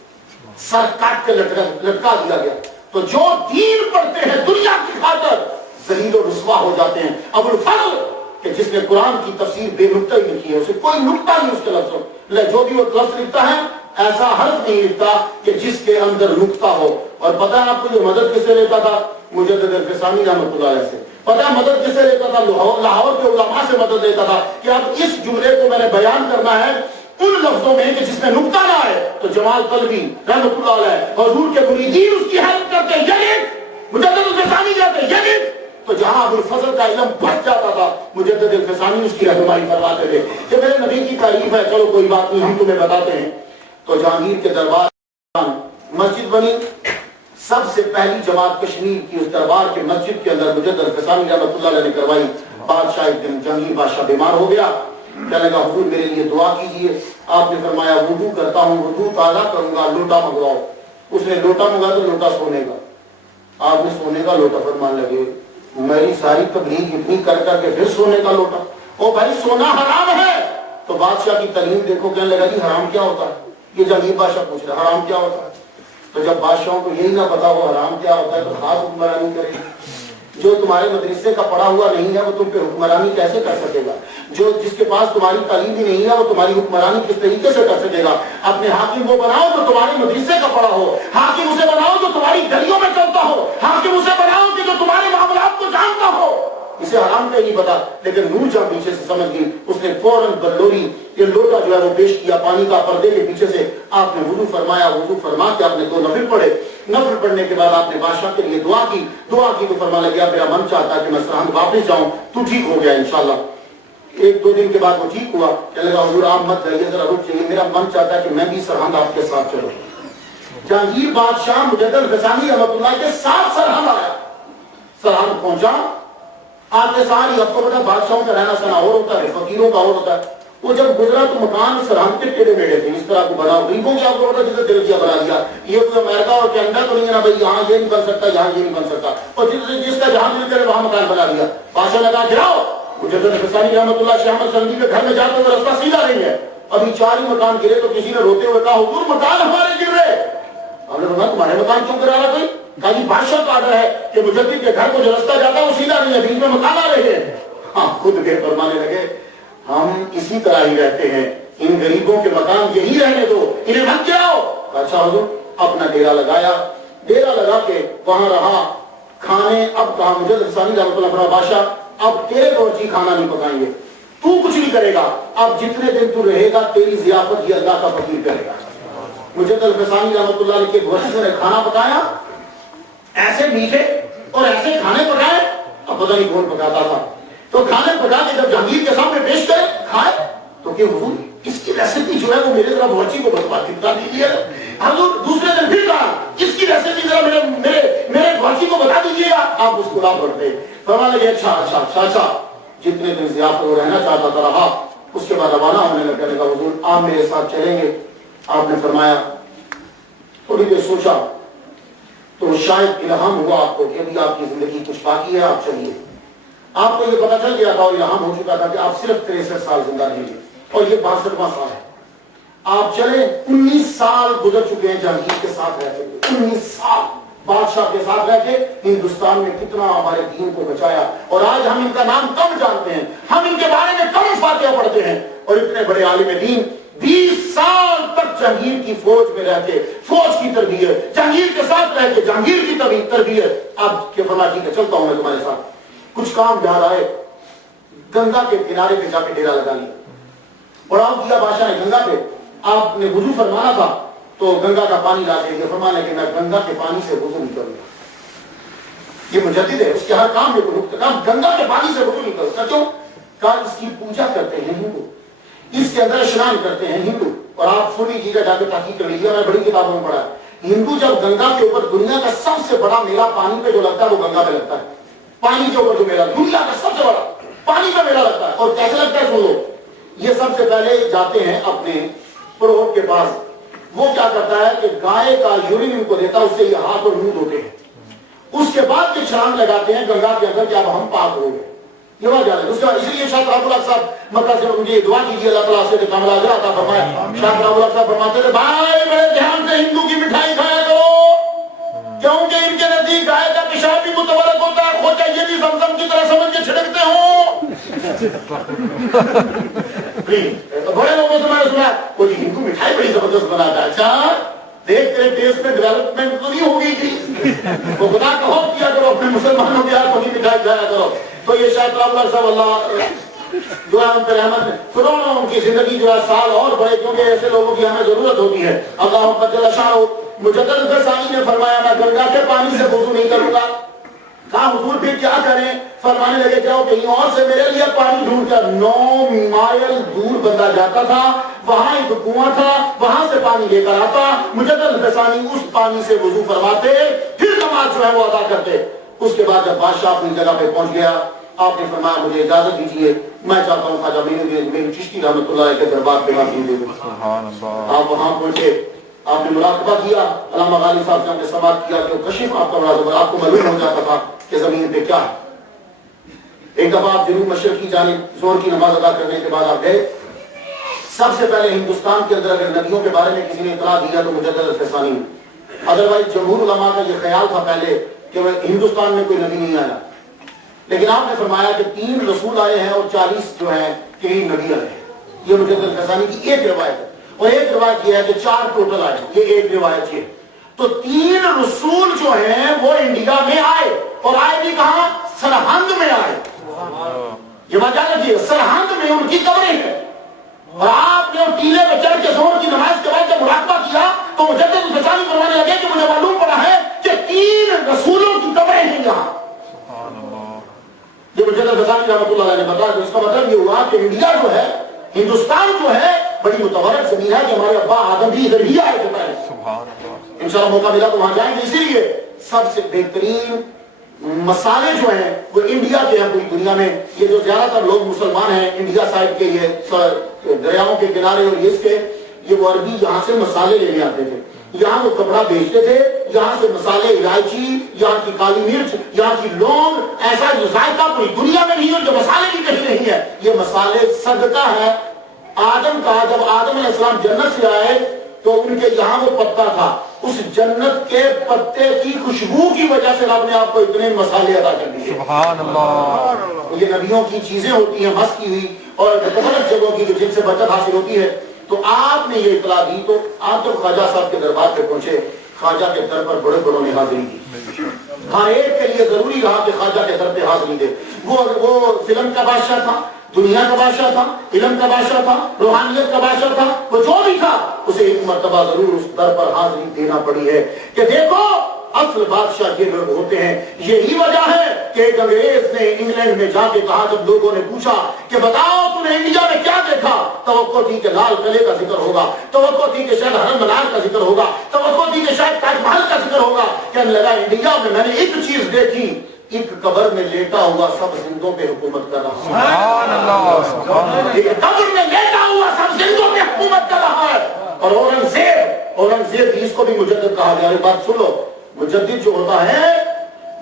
سر کاٹ کے لٹکا دیا گیا۔ تو جو دین پڑھتے ہیں دنیا کی خاطر ذلیل و رسوا ہو جاتے ہیں۔ ابو الفضل کہ جس نے قرآن کی تفسیر بے نقطہ ہی لکھی ہے، اسے کوئی نقطہ نہیں اس کے لفظوں، جو بھی وہ لفظ لکھتا ہے ایسا حرف نہیں لکھتا کہ جس کے اندر نقطہ ہو۔ اور پتہ ہے آپ کو یہ مدد کس سے لیتا تھا؟ مجدد الفسانی رحمۃ اللہ علیہ سے۔ پتہ ہے مدد کس سے لیتا تھا؟ لاہور کے علماء سے مدد لیتا تھا کہ اب اس جملے کو میں نے بیان کرنا ہے ان لفظوں میں کہ جس میں نقطہ نہ آئے۔ تو جمال طلبی رحمۃ اللہ علیہ حضور کے مریدین اس کی ہیلپ کرتے، مجدد الفسانی کہتے تو جہاں ابو الفضل کا علم بڑھ جاتا تھا مجدد الفسانی اس کی رہنمائی فرماتے تھے کہ میرے نبی کی تعریف ہے، چلو کوئی بات نہیں ہم تمہیں بتاتے ہیں۔ تو جہانگیر کے دربار مسجد بنی، سب سے پہلی جماعت کشمیر کی اس دربار کے مسجد کے اندر مجدد الفسانی رحمۃ اللہ علیہ نے کروائی۔ بادشاہ ایک دن جہانگیر بادشاہ بیمار ہو گیا، کہنے لگا حضور میرے لیے دعا کیجیے۔ آپ نے فرمایا وضو کرتا ہوں، وضو تازہ کروں گا، لوٹا منگواؤ۔ اس نے لوٹا منگا تو لوٹا سونے کا، آپ نے سونے کا لوٹا، فرمان لگے میری ساری تبلیغ اتنی کر کر کے پھر سونے کا لوٹا؟ او بھائی سونا حرام ہے۔ تو بادشاہ کی تعلیم دیکھو، کہنے لگا جی حرام کیا ہوتا ہے؟ یہ جہانگیر بادشاہ پوچھ رہا حرام کیا ہوتا ہے؟ تو جب بادشاہوں کو یہی نہ پتا ہو حرام کیا ہوتا ہے تو خاص حکمرانی کرے گی۔ جو تمہارے مدرسے کا پڑھا ہوا نہیں ہے وہ تم پہ حکمرانی کیسے کر سکے گا؟ جو جس کے پاس تمہاری تعلیم بھی نہیں ہے وہ تمہاری حکمرانی کس طریقے سے کر سکے گا؟ اپنے حاکم وہ بناؤ جو تمہارے مدرسے کا پڑھا ہو، حاکم اسے بناؤ جو تمہاری گلیوں میں چلتا ہو، حاکم اسے بناؤ کہ جو تمہارے معاملات کو جانتا ہو۔ اسے حرام پہ نہیں پتا، لیکن نور جہاں پیچھے سے سمجھ گئی، اس نے فوراً بلوری یہ لوٹا جو ہے وہ پیش کیا پانی کا، پردے کے پیچھے سے آپ نے وضو فرمایا، وضو فرما کے آپ نے 2 نفل پڑھے، نفل پڑھنے کے بعد آپ نے بادشاہ کے لیے دعا کی تو فرمانے لگا میرا من چاہتا ہے کہ میں سرہند واپس جاؤں، تو ٹھیک ہو گیا انشاءاللہ۔ 1-2 دن کے بعد وہ ٹھیک ہوا، کہنے لگا حضور آپ مت جائیے، ذرا رک جائیے، میرا من چاہتا ہے کہ میں بھی سرہند آپ کے ساتھ چلوں۔ جہانگیر بادشاہ مجدد الفسانی رحمۃ اللہ کے ساتھ سرہند آیا، سرہند پہنچا، آتے ساری آپ کو پتا بادشاہوں کا رہنا سہنا اور ہوتا ہے، فقیروں کا اور ہوتا ہے۔ وہ جب گزرا تو مکان سرہند کے ٹیڑے میڑے تھے، اس طرح کو بنا غریبوں کی آپ کو پتا جسے دل کیا بنا دیا، یہ کوئی امریکہ اور کینیڈا تو نہیں ہے نا بھائی یہاں یہ نہیں بن سکتا، یہاں یہ نہیں بن سکتا، اور جس کا جہاں دل کرے وہاں مکان بنا دیا۔ بادشاہ نے کہا گراؤ، مجدد الفسانی رحمۃ اللہ شیخ احمد سندھی کے گھر میں جاتے ہوئے رستہ سیدھا نہیں ہے، ابھی 4 ہی مکان گرے تو کسی نے روتے ہوئے کہا حضور مکان ہمارے گر رہے۔ ہم نے کہا تمہارے مکان کیوں گرا رہا کوئی؟ کہا جی بادشاہ کا آرڈر ہے کہ مجدد کے گھر کو جو رستہ جاتا ہے وہ سیدھا نہیں ہے، بیچ میں مکان آ رہے ہیں۔ ہاں خود کے فرمانے لگے ہم اسی طرح ہی رہتے ہیں, ان غریبوں کے مکان یہی رہنے دو, انہیں مت گراؤ. اچھا حضور, اپنا ڈیرا لگایا, ڈیرا لگا کے وہاں رہا. کھانے اب کہا مجدد ثانی رحمۃ اللہ فرمایا بادشاہ اب تیرے باورچی کھانا نہیں پکائیں گے, تو کچھ نہیں کرے گا, اب جتنے دن تو رہے گا تیری ضیافت یہ اللہ کا فقیر کرے گا. مجدد ثانی رحمۃ اللہ علیہ کے باورچی نے کھانا پکایا, ایسے میٹھے اور ایسے کھانے پکائے, اب پتہ نہیں کون پکاتا تھا. تو کھانے پکا کے جب جہانگیر کے سامنے پیش کرے کھائے تو کہ حضور اس کی ریسیپی جو ہے وہ میرے ذرا باورچی کو بتا دیجیے. حضور دوسرے دن پھر کہا اس کی ریسیپی ذرا میرے باورچی کو بتا دیجیے گا. آپ مسکرا پڑتے, فرمانے لگے اچھا جتنے دن ضیافت وہ رہنا چاہتا تھا رہا. اس کے بعد روانہ ہونے لگا, کہنے لگا حضور آپ میرے ساتھ چلیں گے. آپ نے فرمایا تھوڑی دیر سوچا تو شاید الہام ہوا آپ کو کہ ابھی آپ کی زندگی کچھ باقی ہے, آپ چلیے. آپ کو یہ پتا چل گیا تھا اور الہام ہو چکا تھا کہ آپ صرف 63 سال زندہ رہیں گے اور یہ 62واں سال ہے. آپ چلے, 19 سال گزر چکے ہیں جہانگیر کے ساتھ رہتے ہوئے, 19 سال بادشاہ کے ساتھ رہ کے ہندوستان میں کتنا ہمارے دین کو بچایا. اور آج ہم ان کا نام کم جانتے ہیں, ہم ان کے بارے میں کم فاتحہ پڑھتے ہیں. اور اتنے بڑے عالم دین 20 سال تک جہانگیر کی فوج میں رہ کے فوج کی تربیت, جہانگیر کے ساتھ رہ کے جہانگیر کی تربیت. آپ کے فرمایا ٹھیک ہے چلتا ہوں میں تمہارے ساتھ. کچھ کام یاد آئے, گنگا کے کنارے پہ جا کے ڈیرا لگا لیا. پڑاؤ کیا بادشاہ نے گنگا پہ, آپ نے وضو فرمانا تھا تو گنگا کا پانی لا کے فرمانا کہ میں گنگا کے پانی سے وضو نہیں کروں گا. یہ مجدد ہے, اس کے ہر کام میں کوئی نقطہ کام, گنگا کے پانی سے وضو نہیں کروں گا. کیوں؟ کہا اس کی پوجا کرتے ہیں ہندو, اس کے اندر اسنان کرتے ہیں ہندو. اور آپ سن لیجیے جا کے تحقیق کر لیجیے, میں بڑی کتابوں میں پڑھا ہے ہندو جب گنگا کے اوپر دنیا کا سب سے بڑا میلہ پانی پہ جو لگتا ہے وہ گنگا پہ لگتا ہے. پانی کے اوپر جو میلہ دنیا کا سب سے بڑا پانی کا میلہ لگتا ہے. اور کیسے لگتا ہے سنو, یہ سب سے پہلے جاتے ہیں اپنے پروہت کے پاس. وہ کیا کرتا ہے کہ گائے کا یورین ان کو دیتا ہے, اس سے یہ ہاتھ اور منہ دھوتے ہیں. اس کے بعد یہ چھلانگ لگاتے ہیں گنگا کے اندر کہ اب ہم پاک ہو گئے. یہ بات یاد ہے. اس کے بعد اسی لیے شاہ رب الحق صاحب مکہ سے مجھے دعا کیجیے اللہ تعالیٰ سے کامل اجر عطا فرمائے. شاہ رب الحق صاحب فرماتے تھے بھائی بڑے دھیان سے ہندو کی مٹھائی کھایا کرو, کیونکہ ان کے نزدیک گائے کا پیشاب بھی متبرک ہوتا ہے, کھوچا یہ بھی زمزم کی طرح سمجھ کے چھڑکتے ہو. بڑے لوگوں سے میں نے سنا وہ جی ہندو مٹھائی بڑی زبردست بناتا ہے. اچھا دیکھ تیرے ٹیسٹ میں ڈیولپمنٹ تو نہیں ہو گئی تھی, وہ خدا کا خوف کیا کرو, اپنے مسلمانوں کے ہاتھ کی مٹھائی کھایا کرو. تو یہ شاید اللہ صاحب اللہ جو ہے ان پر رحمت ہے, فرعون ان کی زندگی جو ہے سال اور بڑے, کیونکہ ایسے لوگوں کی ہمیں ضرورت ہوتی ہے. اللہ جل شانہ مجدد ثانی نے فرمایا میں گنگا کے پانی سے وضو نہیں کروں گا. کہا حضور پھر کیا کریں؟ فرمانے لگے جاؤ کہیں اور سے میرے لیے پانی ڈھونڈ کر. 9 مائل دور بندہ جاتا تھا, وہاں ایک کنواں تھا, وہاں سے پانی لے کر آتا, مجدد ثانی اس پانی سے وضو فرماتے, پھر نماز جو ہے وہ ادا کرتے. اس کے بعد جب بادشاہ اپنی جگہ پہ پہنچ گیا, آپ نے فرمایا مجھے اجازت دیجیے, میں چاہتا ہوں خواجہ میری چشتی رحمۃ اللہ علیہ کے دربار پہ حاضری دے دوں. آپ وہاں پہنچے, آپ نے مراقبہ کیا, علامہ غالب صاحب سے ہم نے سماعت کیا کہ کشف آپ کا بڑا زبر, آپ کو معلوم ہو جاتا تھا کہ زمین پہ کیا ہے. ایک دفعہ آپ جنوب مشرق کی جانب زور کی نماز ادا کرنے کے بعد آپ گئے. سب سے پہلے ہندوستان کے اندر اگر ندیوں کے بارے میں کسی نے اطلاع دیا تو مجدد ثانی. ادروائز جمہور علماء کا یہ خیال تھا پہلے کہ ہندوستان میں کوئی ندی نہیں آیا, لیکن آپ نے فرمایا کہ 3 رسول آئے ہیں اور 40 جو ہیں کریم نبی آئے ہیں. یہ مجدد ثانی کی ایک روایت ہے, اور ایک روایت یہ ہے کہ 4 ٹوٹل آئے, یہ ایک روایت یہ. تو 3 رسول جو ہیں وہ انڈیا میں آئے, اور آئے بھی کہاں؟ سرہند میں آئے. یہ وجہ رکھیے, سرہند میں ان کی قبریں ہیں. اور آپ نے ٹیلے پہ چڑھ کے ظہر کی نماز کے بعد جب مراقبہ کیا تو مجدد ثانی فرمانے لگے کہ مجھے معلوم پڑا ہے کہ 3 رسولوں کی قبریں ہیں یہاں. یہ مجدد ثانی رحمۃ اللہ علیہ نے بتایا. تو اس کا مطلب یہ ہوا کہ انڈیا جو ہے, ہندوستان جو ہے, بڑی متبرک زمین ہے کہ ہمارے ابا آدم بھی ادھر ہی آئے تھے. انشاءاللہ موقع ملا تو وہاں جائیں گے. اسی لیے سب سے بہترین مسالے جو ہیں وہ انڈیا کے ہیں پوری دنیا میں. یہ جو زیادہ تر لوگ مسلمان ہیں انڈیا سائڈ کے, یہ دریاؤں کے کنارے اور اس کے, یہ وہ عربی یہاں سے مسالے لینے آتے تھے, یہاں وہ کپڑا بیچتے تھے, یہاں سے مسالے, الائچی, یہاں کی کالی مرچ, یہاں کی لونگ, ایسا جو ذائقہ پوری دنیا میں نہیں ہے, جو مسالے بھی کہیں نہیں ہے. یہ مسالے صدقہ ہے آدم کا. جب آدم علیہ السلام جنت سے آئے تو ان کے یہاں وہ پتا تھا، اس جنت کے پتے کی خوشبو کی وجہ سے رب نے آپ کو اتنے مسالے عطا کر دیے. سبحان اللہ. یہ نبیوں کی چیزیں ہوتی ہیں مس کی ہوئی اور مختلف جگہوں کی جن سے برکت حاصل ہوتی ہے. تو آپ نے یہ اطلاع دی تو آپ جب خواجہ صاحب کے دربار پہ پہنچے، خواجہ کے در پر بڑے بڑوں نے حاضری کی. ہاں ایک کے لیے ضروری رہا کہ خواجہ کے در پہ حاضری دے. وہ فلم کا بادشاہ تھا، دنیا کا بادشاہ تھا، علم کا بادشاہ تھا، روحانیت کا بادشاہ تھا، وہ جو بھی تھا اسے ایک مرتبہ ضرور اس در پر حاضری دینا پڑی ہے کہ دیکھو اصل بادشاہ یہ لوگ ہوتے ہیں. یہی وجہ ہے کہ ایک انگریز نے انگلینڈ میں جا کے کہا، جب لوگوں نے پوچھا کہ بتاؤ تم نے انڈیا میں کیا دیکھا، توقع تھی کہ لال قلعے کا ذکر ہوگا، توقع تھی کہ شاید حرم منار کا ذکر ہوگا، توقع تھی کہ شاید تاج محل کا ذکر ہوگا. کہنے لگا انڈیا میں نے ایک چیز دیکھی، ایک قبر میں لیٹا ہوا سب زندوں پہ حکومت کر رہا ہے. سبحان اللہ. ایک قبر میں لیٹا ہوا سب زندوں پہ حکومت کر رہا ہے. اور اورنگزیب اس کو بھی مجدد کہا گیا. بات سن لو، مجدد جو ہوتا ہے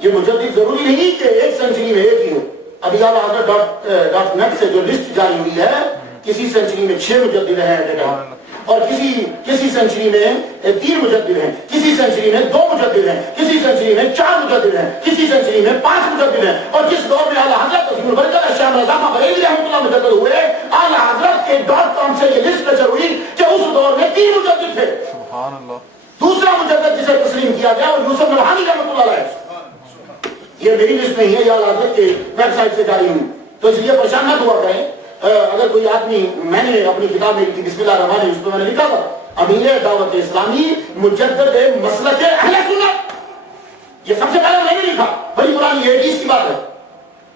یہ مجدد ضروری نہیں کہ ایک سینچری میں ایک ہی ہو. ابھی اعلیٰ حضرت ڈاٹ نیٹ سے جو لسٹ جاری ہوئی ہے، کسی سینچری میں 6 مجدد ہیں اور کسی سینچری میں 3 مجدد ہیں، کسی سینچری میں 2 مجدد ہیں، کسی سینچری میں 4 مجدد ہیں، کسی سینچری میں 5 مجدد ہیں. اور جس دور میں اعلیٰ حضرت عظیم البرکت شاہ رضا بریلوی رحمۃ اللہ مجدد ہوئے، اعلیٰ حضرت کے .com سے یہ لسٹ نشر ہوئی کہ اس دور میں 3 مجدد تھے. سبحان اللہ. دوسرا مجدد جسے تسلیم کیا گیا وہ یوسف نبہانی رحمۃ اللہ علیہ. یہ میری لسٹ نہیں ہے، یہ اعلیٰ حضرت کے ویب سائٹ سے جاری ہوئی. تو اس لیے پریشان نہ ہوا کریں. اگر کوئی آدمی، میں نے اپنی کتاب میں بسم اللہ الرحمن الرحیم، اس میں نے لکھا تھا امیر دعوت اسلامی مجدد مسلک اہل سنت. یہ سب سے پہلے میں نے لکھا، بڑی پرانی 80s کی بات ہے.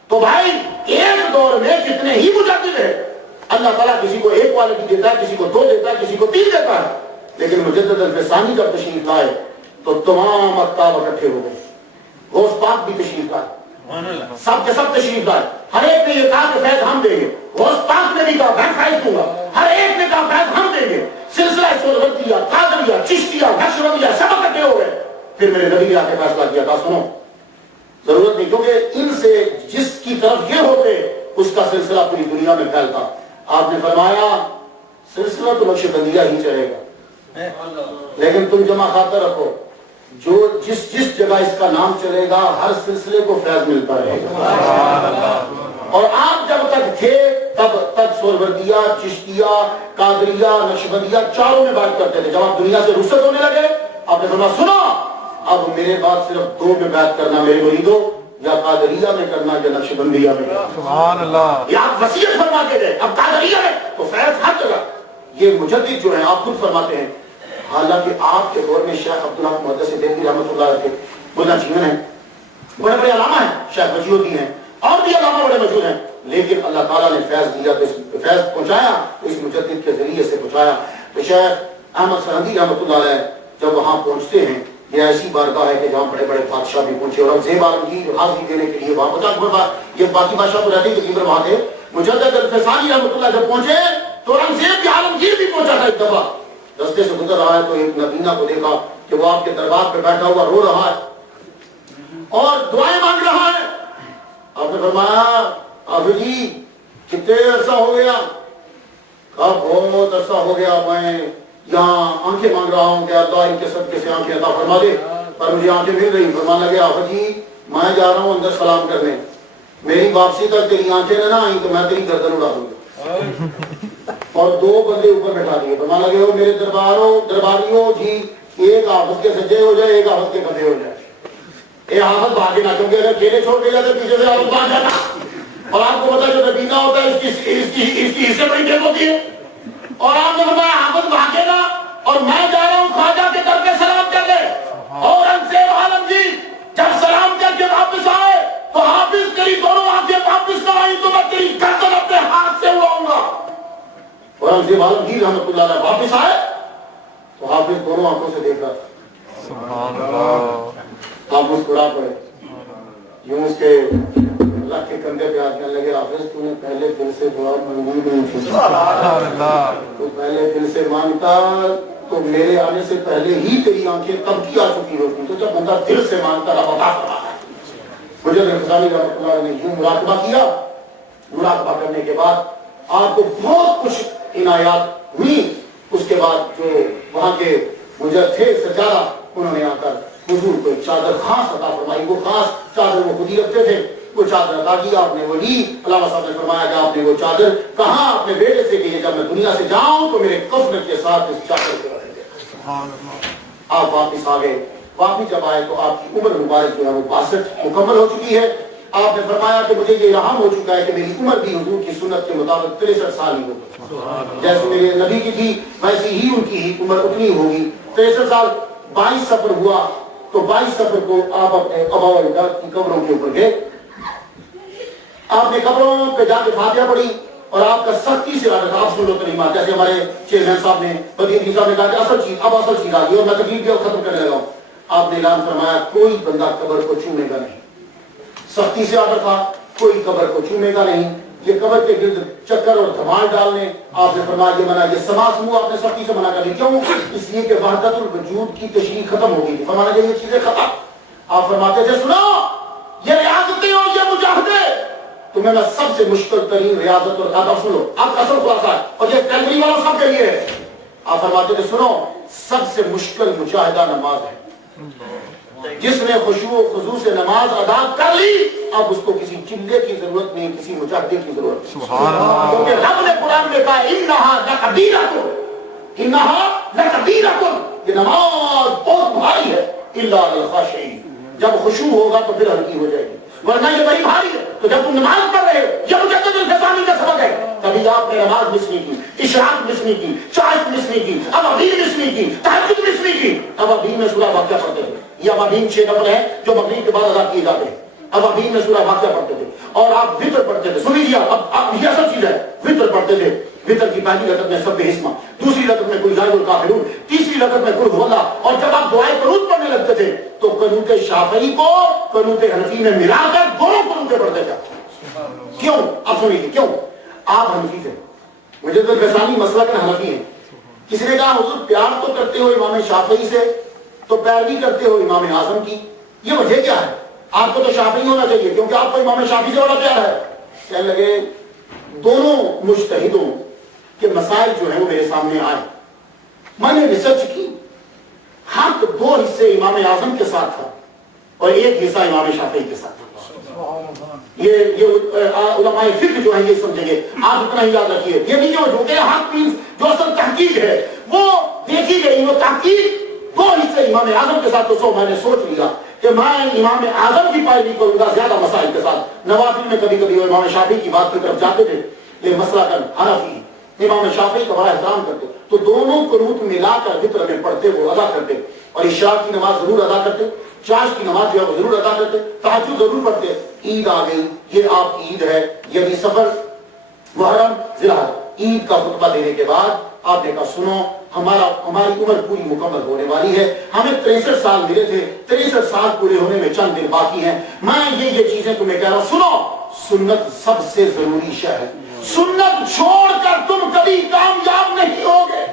تو بھائی ایک دور میں کتنے ہی مجدد ہیں. اللہ تعالیٰ کسی کو 1 کوالٹی دیتا ہے، کسی کو 2 دیتا ہے، کسی کو 3 دیتا ہے. لیکن مجدد الفسانی جب تشریف لائے تو تمام اقطاب اکٹھے ہو گئے. غوث پاک بھی تشریف لائے، سب کے سب تشریف لائے. ہر ایک نے یہ کہا کہ فیض ہم دیں گے. غوث پاک نے بھی کہا میں فیض دوں گا. ہر ایک نے کہا فیض ہم دیں گے. سلسلہ سہروردیہ، قادریہ، چشتیہ، نقشبندیہ سب اکٹھے ہو گئے. پھر میرے نبی نے آ کے فیصلہ کیا تھا، سنو ضرورت نہیں، کیونکہ ان سے جس کی طرف یہ ہوتے اس کا سلسلہ پوری دنیا میں پھیلتا. آپ نے فرمایا سلسلہ تو نقشبندیہ ہی چلے گا، لیکن تم جمع خاطر رکھو جو جس جگہ اس کا نام چلے گا ہر سلسلے کو فیض ملتا رہے گا. اور آپ جب تک تھے تب تک سہروردیہ، چشتیہ، قادریہ، نقشبندیہ چاروں میں بات کرتے تھے. جب آپ دنیا سے رخصت ہونے لگے آپ نے فرمایا سنو اب میرے بعد صرف 2 میں بات کرنا میرے مریدوں، یا قادریہ میں کرنا یا نقشبندیہ میں کرنا. سبحان اللہ. یہ آپ وصیت فرما کے گئے. اب قادریہ ہے تو فیض ہر جگہ. یہ مجدد جو ہیں آپ خود فرماتے ہیں، حالانکہ آپ کے دور میں شیخ عبدالحق محدث دہلوی رحمۃ اللہ علیہ ملا جیون ہیں، بڑے بڑے علامہ ہیں، شیخ وجیہ الدین ہیں، اور بھی علامہ بڑے مشہور ہیں. لیکن اللہ تعالیٰ نے فیض دیا تو فیض پہنچایا تو اس مجدد کے ذریعے سے پہنچایا. تو شیخ احمد سرحدی رحمۃ اللہ علیہ جب وہاں پہنچتے ہیں، یہ ایسی بارگاہ ہے کہ جہاں بڑے بڑے بادشاہ بھی پہنچے. اور اورنگزیب عالمگیر حاضری دینے کے لیے وہاں پہنچا. یہ باقی بادشاہ تو رہتے تقریباً وہاں تھے. مجدد الفسانی رحمۃ اللہ جب پہنچے تو اورنگزیب بھی عالمگیر بھی پہنچا تھا. ایک دفعہ رستے سے گزر رہا ہے تو ایک نبینا کو دیکھا کہ وہ آپ کے دربار پہ بیٹھا ہوا رو رہا ہے اور دعائیں مانگ رہا ہے. آپ نے فرمایا حافظ جی کتنے عرصہ ہو گیا؟ کہا بہت عرصہ ہو گیا، میں یہاں آنکھیں مانگ رہا ہوں کہ اللہ ان کے صدقے سے آنکھیں عطا فرما دے، پر مجھے آنکھیں مل رہی. فرمانے لگے حافظ جی میں جا رہا ہوں اندر سلام کرنے، میری واپسی تک تیری آنکھیں نہ آئیں تو میں تیری گردن اڑا دوں گا. اور 2 بندے اوپر بٹھا دیے. فرمانے لگے ہو میرے درباریوں جی، ایک حافظ کے سجدے ہو جائے، ایک حافظ کے کندھے ہو جائے. یہ حافظ بھاگے نہ، کیونکہ اگر کھیلے چھوڑ کے جاتے پیچھے سے حافظ بھاگ جاتا. اور آپ کو پتا جو نبینا ہوتا ہے اس کی حصے بڑی ٹیک ہوتی ہے. اور آپ نے فرمایا حافظ بھاگے گا اور میں جا رہا ہوں خواجہ کے در پہ سلام کر لے. اورنگزیب عالمگیر جب سلام کر کے واپس آئے تو حافظ تیری دونوں آنکھیں واپس نہ آئی تو میں تیری گردن اپنے ہاتھ سے اڑاؤں گا. اورنگزیب عالمگیر رحمۃ اللہ علیہ واپس آئے تو حافظ دونوں آنکھوں سے دیکھ رہا تھا. سبحان اللہ. آپ مسکرا پڑے، یوں اس کے اللہ کے کندھے پہ ہاتھ کہنے لگے حافظ تو نے پہلے دل سے دعا منظور نہیں تھی، تو پہلے دل سے مانگتا تو میرے آنے سے پہلے ہی تیری آنکھیں کب کی آ چکی ہوتی. تو جب بندہ دل سے مانگتا رب عطا فرماتا ہے. مجھے رفضانی رحمۃ اللہ نے یوں مراقبہ کیا. مراقبہ کرنے کے بعد آپ کو بہت کچھ عنایات ہوئی. اس کے بعد جو وہاں کے مجر تھے سجادہ، انہوں نے آ کر حضور کو ایک چادر خاص عطا فرمائی. وہ خاص چادر وہ خود ہی رکھتے تھے. وہ چادر عطا کی آپ نے. وہ لی. علامہ صاحب نے فرمایا کہ آپ نے وہ چادر کہا اپنے بیٹے سے کہ جب میں دنیا سے جاؤں تو میرے کفن کے ساتھ اس چادر کو رکھ دے. آپ واپس آ گئے. واپس جب آئے تو آپ کی عمر مبارک جو ہے وہ 62 مکمل ہو چکی ہے. آپ نے فرمایا کہ مجھے یہ الہام ہو چکا ہے کہ میری عمر بھی حضور کی سنت کے مطابق 63 سال ہی ہوگی. جیسے میرے نبی کی تھی ویسی ہی ان کی عمر اتنی ہوگی. 63 سال. 22 سفر ہوا تو 22 سفر کو آپ اپنے آبا و اجداد کی قبروں کے اوپر گئے. آپ نے قبروں پہ جا کے فاتحہ پڑھی اور آپ کا سختی سے عادت. آپ سن لو کلمات جیسے ہمارے چیئرمین صاحب نے بدین صاحب نے کہا کہ اصل چیز آ گئی اور میں تکلیف بھی ختم کرنے لگا ہوں. آپ نے اعلان فرمایا کوئی بندہ قبر کو چومے گا نہیں. سختی سے آڈر تھا کوئی قبر کو چومے گا نہیں. یہ قبر کے گرد چکر اور دھمال ڈالنے آپ نے فرمایا یہ منع. یہ سما سموع آپ نے سختی سے منع کر دی. کیوں؟ اس لیے کہ وحدت الوجود کی تشریح ختم ہو گئی تھی. فرمانا کہ یہ چیزیں ختم. آپ فرماتے تھے سنو یہ ریاضتیں اور یہ مجاہدے تمہیں میں سب سے مشکل ترین ریاضت اور آداب سنو. آپ کا اصل خلاصہ ہے اور یہ کیلری والا سب کے لیے ہے. آپ فرماتے تھے سنو سب سے مشکل مجاہدہ نماز ہے. جس نے خشوع و خضوع سے نماز ادا کر لی اب اس کو کسی چلے کی ضرورت نہیں, کسی مجاہدے کی ضرورت. سبحان اللہ. کیونکہ رب نے قرآن میں کہا انہا لکبیرۃ, انہا لکبیرۃ, یہ نماز بہت بھاری ہے. الا علی الخاشعین, جب خشوع ہوگا تو پھر ہلکی ہو جائے گی, ورنہ یہ بڑی بھاری ہے. تو جب تم نماز پڑھ رہے ہو یہ مجدد الفسانی کا سبق ہے. کبھی آپ نے نماز مس نہیں کی, اشراق مس نہیں کی, چاشت مس نہیں کی, ابابین مس نہیں کی, تہجد مس نہیں کی. ابابین میں سورہ واقعہ پڑھتے تھے. یہ ابابین 6 نفل ہیں جو مغرب کے بعد ادا کیے جاتے ہیں. ابابین میں سورہ واقعہ پڑھتے تھے اور آپ وطر پڑھتے تھے. سنیے اب یہ اصل چیز ہے. وطر پڑھتے تھے. وطر کی پہلی رکعت میں سبح اسما, دوسری رکعت میں قل یا ایھا الکافرون, تیسری رکعت میں قل ھو اللہ. اور جب آپ دعائے قنوت پڑھنے لگتے تھے تو قنوت شافعی کو قنوت حنفی میں ملا کر دونوں قنوتیں پڑھتے تھے. کیوں؟ آپ سنیے کیوں. آپ حنفی تھے, مجدد الفسانی مسلک حنفی ہیں. کسی نے کہا حضور پیار تو کرتے ہو امام شافعی سے تو پیروی کرتے ہو امام اعظم کی, یہ وجہ کیا ہے؟ آپ کو تو شافعی ہونا چاہیے کیونکہ آپ کو امام شافعی سے بڑا پیار ہے. کہنے لگے دونوں مجتہدوں کے مسائل جو ہیں وہ میرے سامنے آئے, میں نے ریسرچ کی. حق 2 حصے امام اعظم کے ساتھ تھا اور 1 حصہ امام شافعی کے ساتھ تھا. یہ علماء فقہ جو ہیں یہ سمجھیں گے. آپ اتنا ہی یاد رکھیے, یہ نہیں جو کہ حق مینز جو اصل تحقیق ہے وہ دیکھی گئی. وہ تحقیق 2 حصے امام اعظم کے ساتھ. تو میں نے سوچ لیا کہ میں امام اعظم کی پیروی کروں گا زیادہ مسائل کے ساتھ. نوافل میں کبھی کبھی امام شافعی کی بات کی طرف جاتے تھے, یہ مسئلہ کر حنفی امام شافعی کا بڑا احترام کرتے. تو دونوں قنوت ملا کر وطر میں پڑھتے وہ ادا کرتے, اور عشاء کی نماز ضرور ادا کرتے, چاش کی نماز جو ہے وہ ضرور ادا کرتے, تہجد ضرور پڑھتے. عید آ گئی, یہ آپ کی عید ہے, یعنی سفر محرم ذی الحج. عید کا خطبہ دینے کے بعد آپ نے کہا سنو ہماری عمر پوری مکمل ہونے والی ہے. ہمیں 63 سال ملے تھے, 63 سال پورے ہونے میں چند دن باقی ہیں. میں یہ چیزیں تمہیں کہہ رہا ہوں. سنو سنت سب سے ضروری شے ہے. سنت چھوڑ کر تم کبھی کامیاب نہیں ہوگے.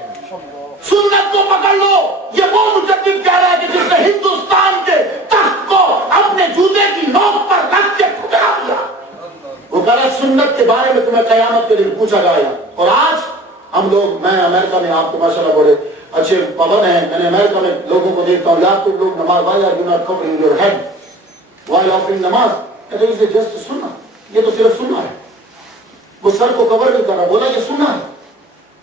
سنت کو پکڑ لو. یہ وہ مجدد کہہ رہا ہے کہ جس نے ہندوستان کے تخت کو اپنے جوتے کی نوک پر رکھ کے ٹھکرا دیا. وہ کہہ رہا ہے سنت کے بارے میں تمہیں قیامت کے دن پوچھا جائے گا. اور آج ہم لوگ, میں امریکہ میں آپ کو ماشاءاللہ بڑے اچھے پابند ہیں, میں نے امریکہ میں لوگوں کو دیکھتا ہوں, یار تم لوگ نماز why are you not covering your head while offering نماز. کہتے ہیں جسٹ سننا, یہ تو صرف سننا ہے. وہ سر کو کور نہیں کر رہا, بولا یہ سننا ہے.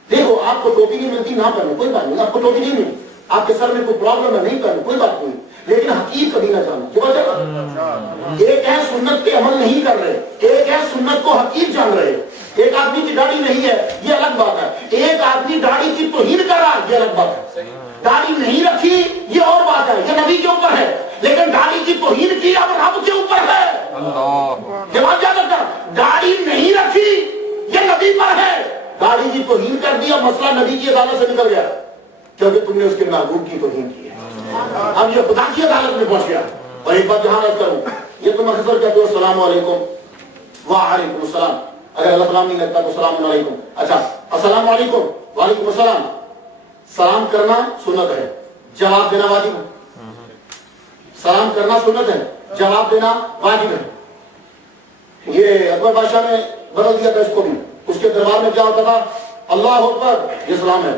دیکھو آپ کو ٹوپی نہیں ملتی نہ پہنو کوئی بات نہیں, آپ کو ٹوپی نہیں ملی, آپ کے سر میں کوئی پرابلم ہے نہیں پہنو کوئی بات نہیں, لیکن حقیقت کبھی نہ جانا. یہ وجہ ایک ہے سنت پہ عمل نہیں کر رہے, ایک ہے سنت کو حقیقت جان رہے. ایک آدمی کی داڑھی نہیں ہے یہ الگ بات ہے, ایک آدمی داڑھی کی توہین کر رہا ہے یہ الگ بات ہے. داڑھی نہیں رکھی یہ اور بات ہے, یہ نبی کے اوپر ہے, لیکن داڑھی کی توہین کی اب رب کے اوپر ہے. جواب یاد رکھنا, داڑھی نہیں رکھی یہ نبی پر ہے, داڑھی کی توہین کر دی اب مسئلہ نبی کی عدالت سے نکل گیا کیونکہ تم نے اس کے محبوب کی توہین کی ہے. اب یہ خدا کی عدالت میں پہنچ گیا. اور ایک بات جہاں عرض کروں, یہ تم اکثر کہتے ہو السلام علیکم وعلیکم السلام, اگر اللہ سلام نہیں لگتا تو السلام علیکم. اچھا السلام علیکم وعلیکم السلام, سلام کرنا سنت ہے, جواب دینا واجب ہے. سلام کرنا سنت ہے, جواب دینا واجب ہے. یہ اکبر بادشاہ نے بدل دیا تھا اس کو بھی. اس کے دربار میں کیا ہوتا تھا, اللہ اکبر یہ سلام ہے,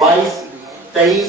22 23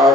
8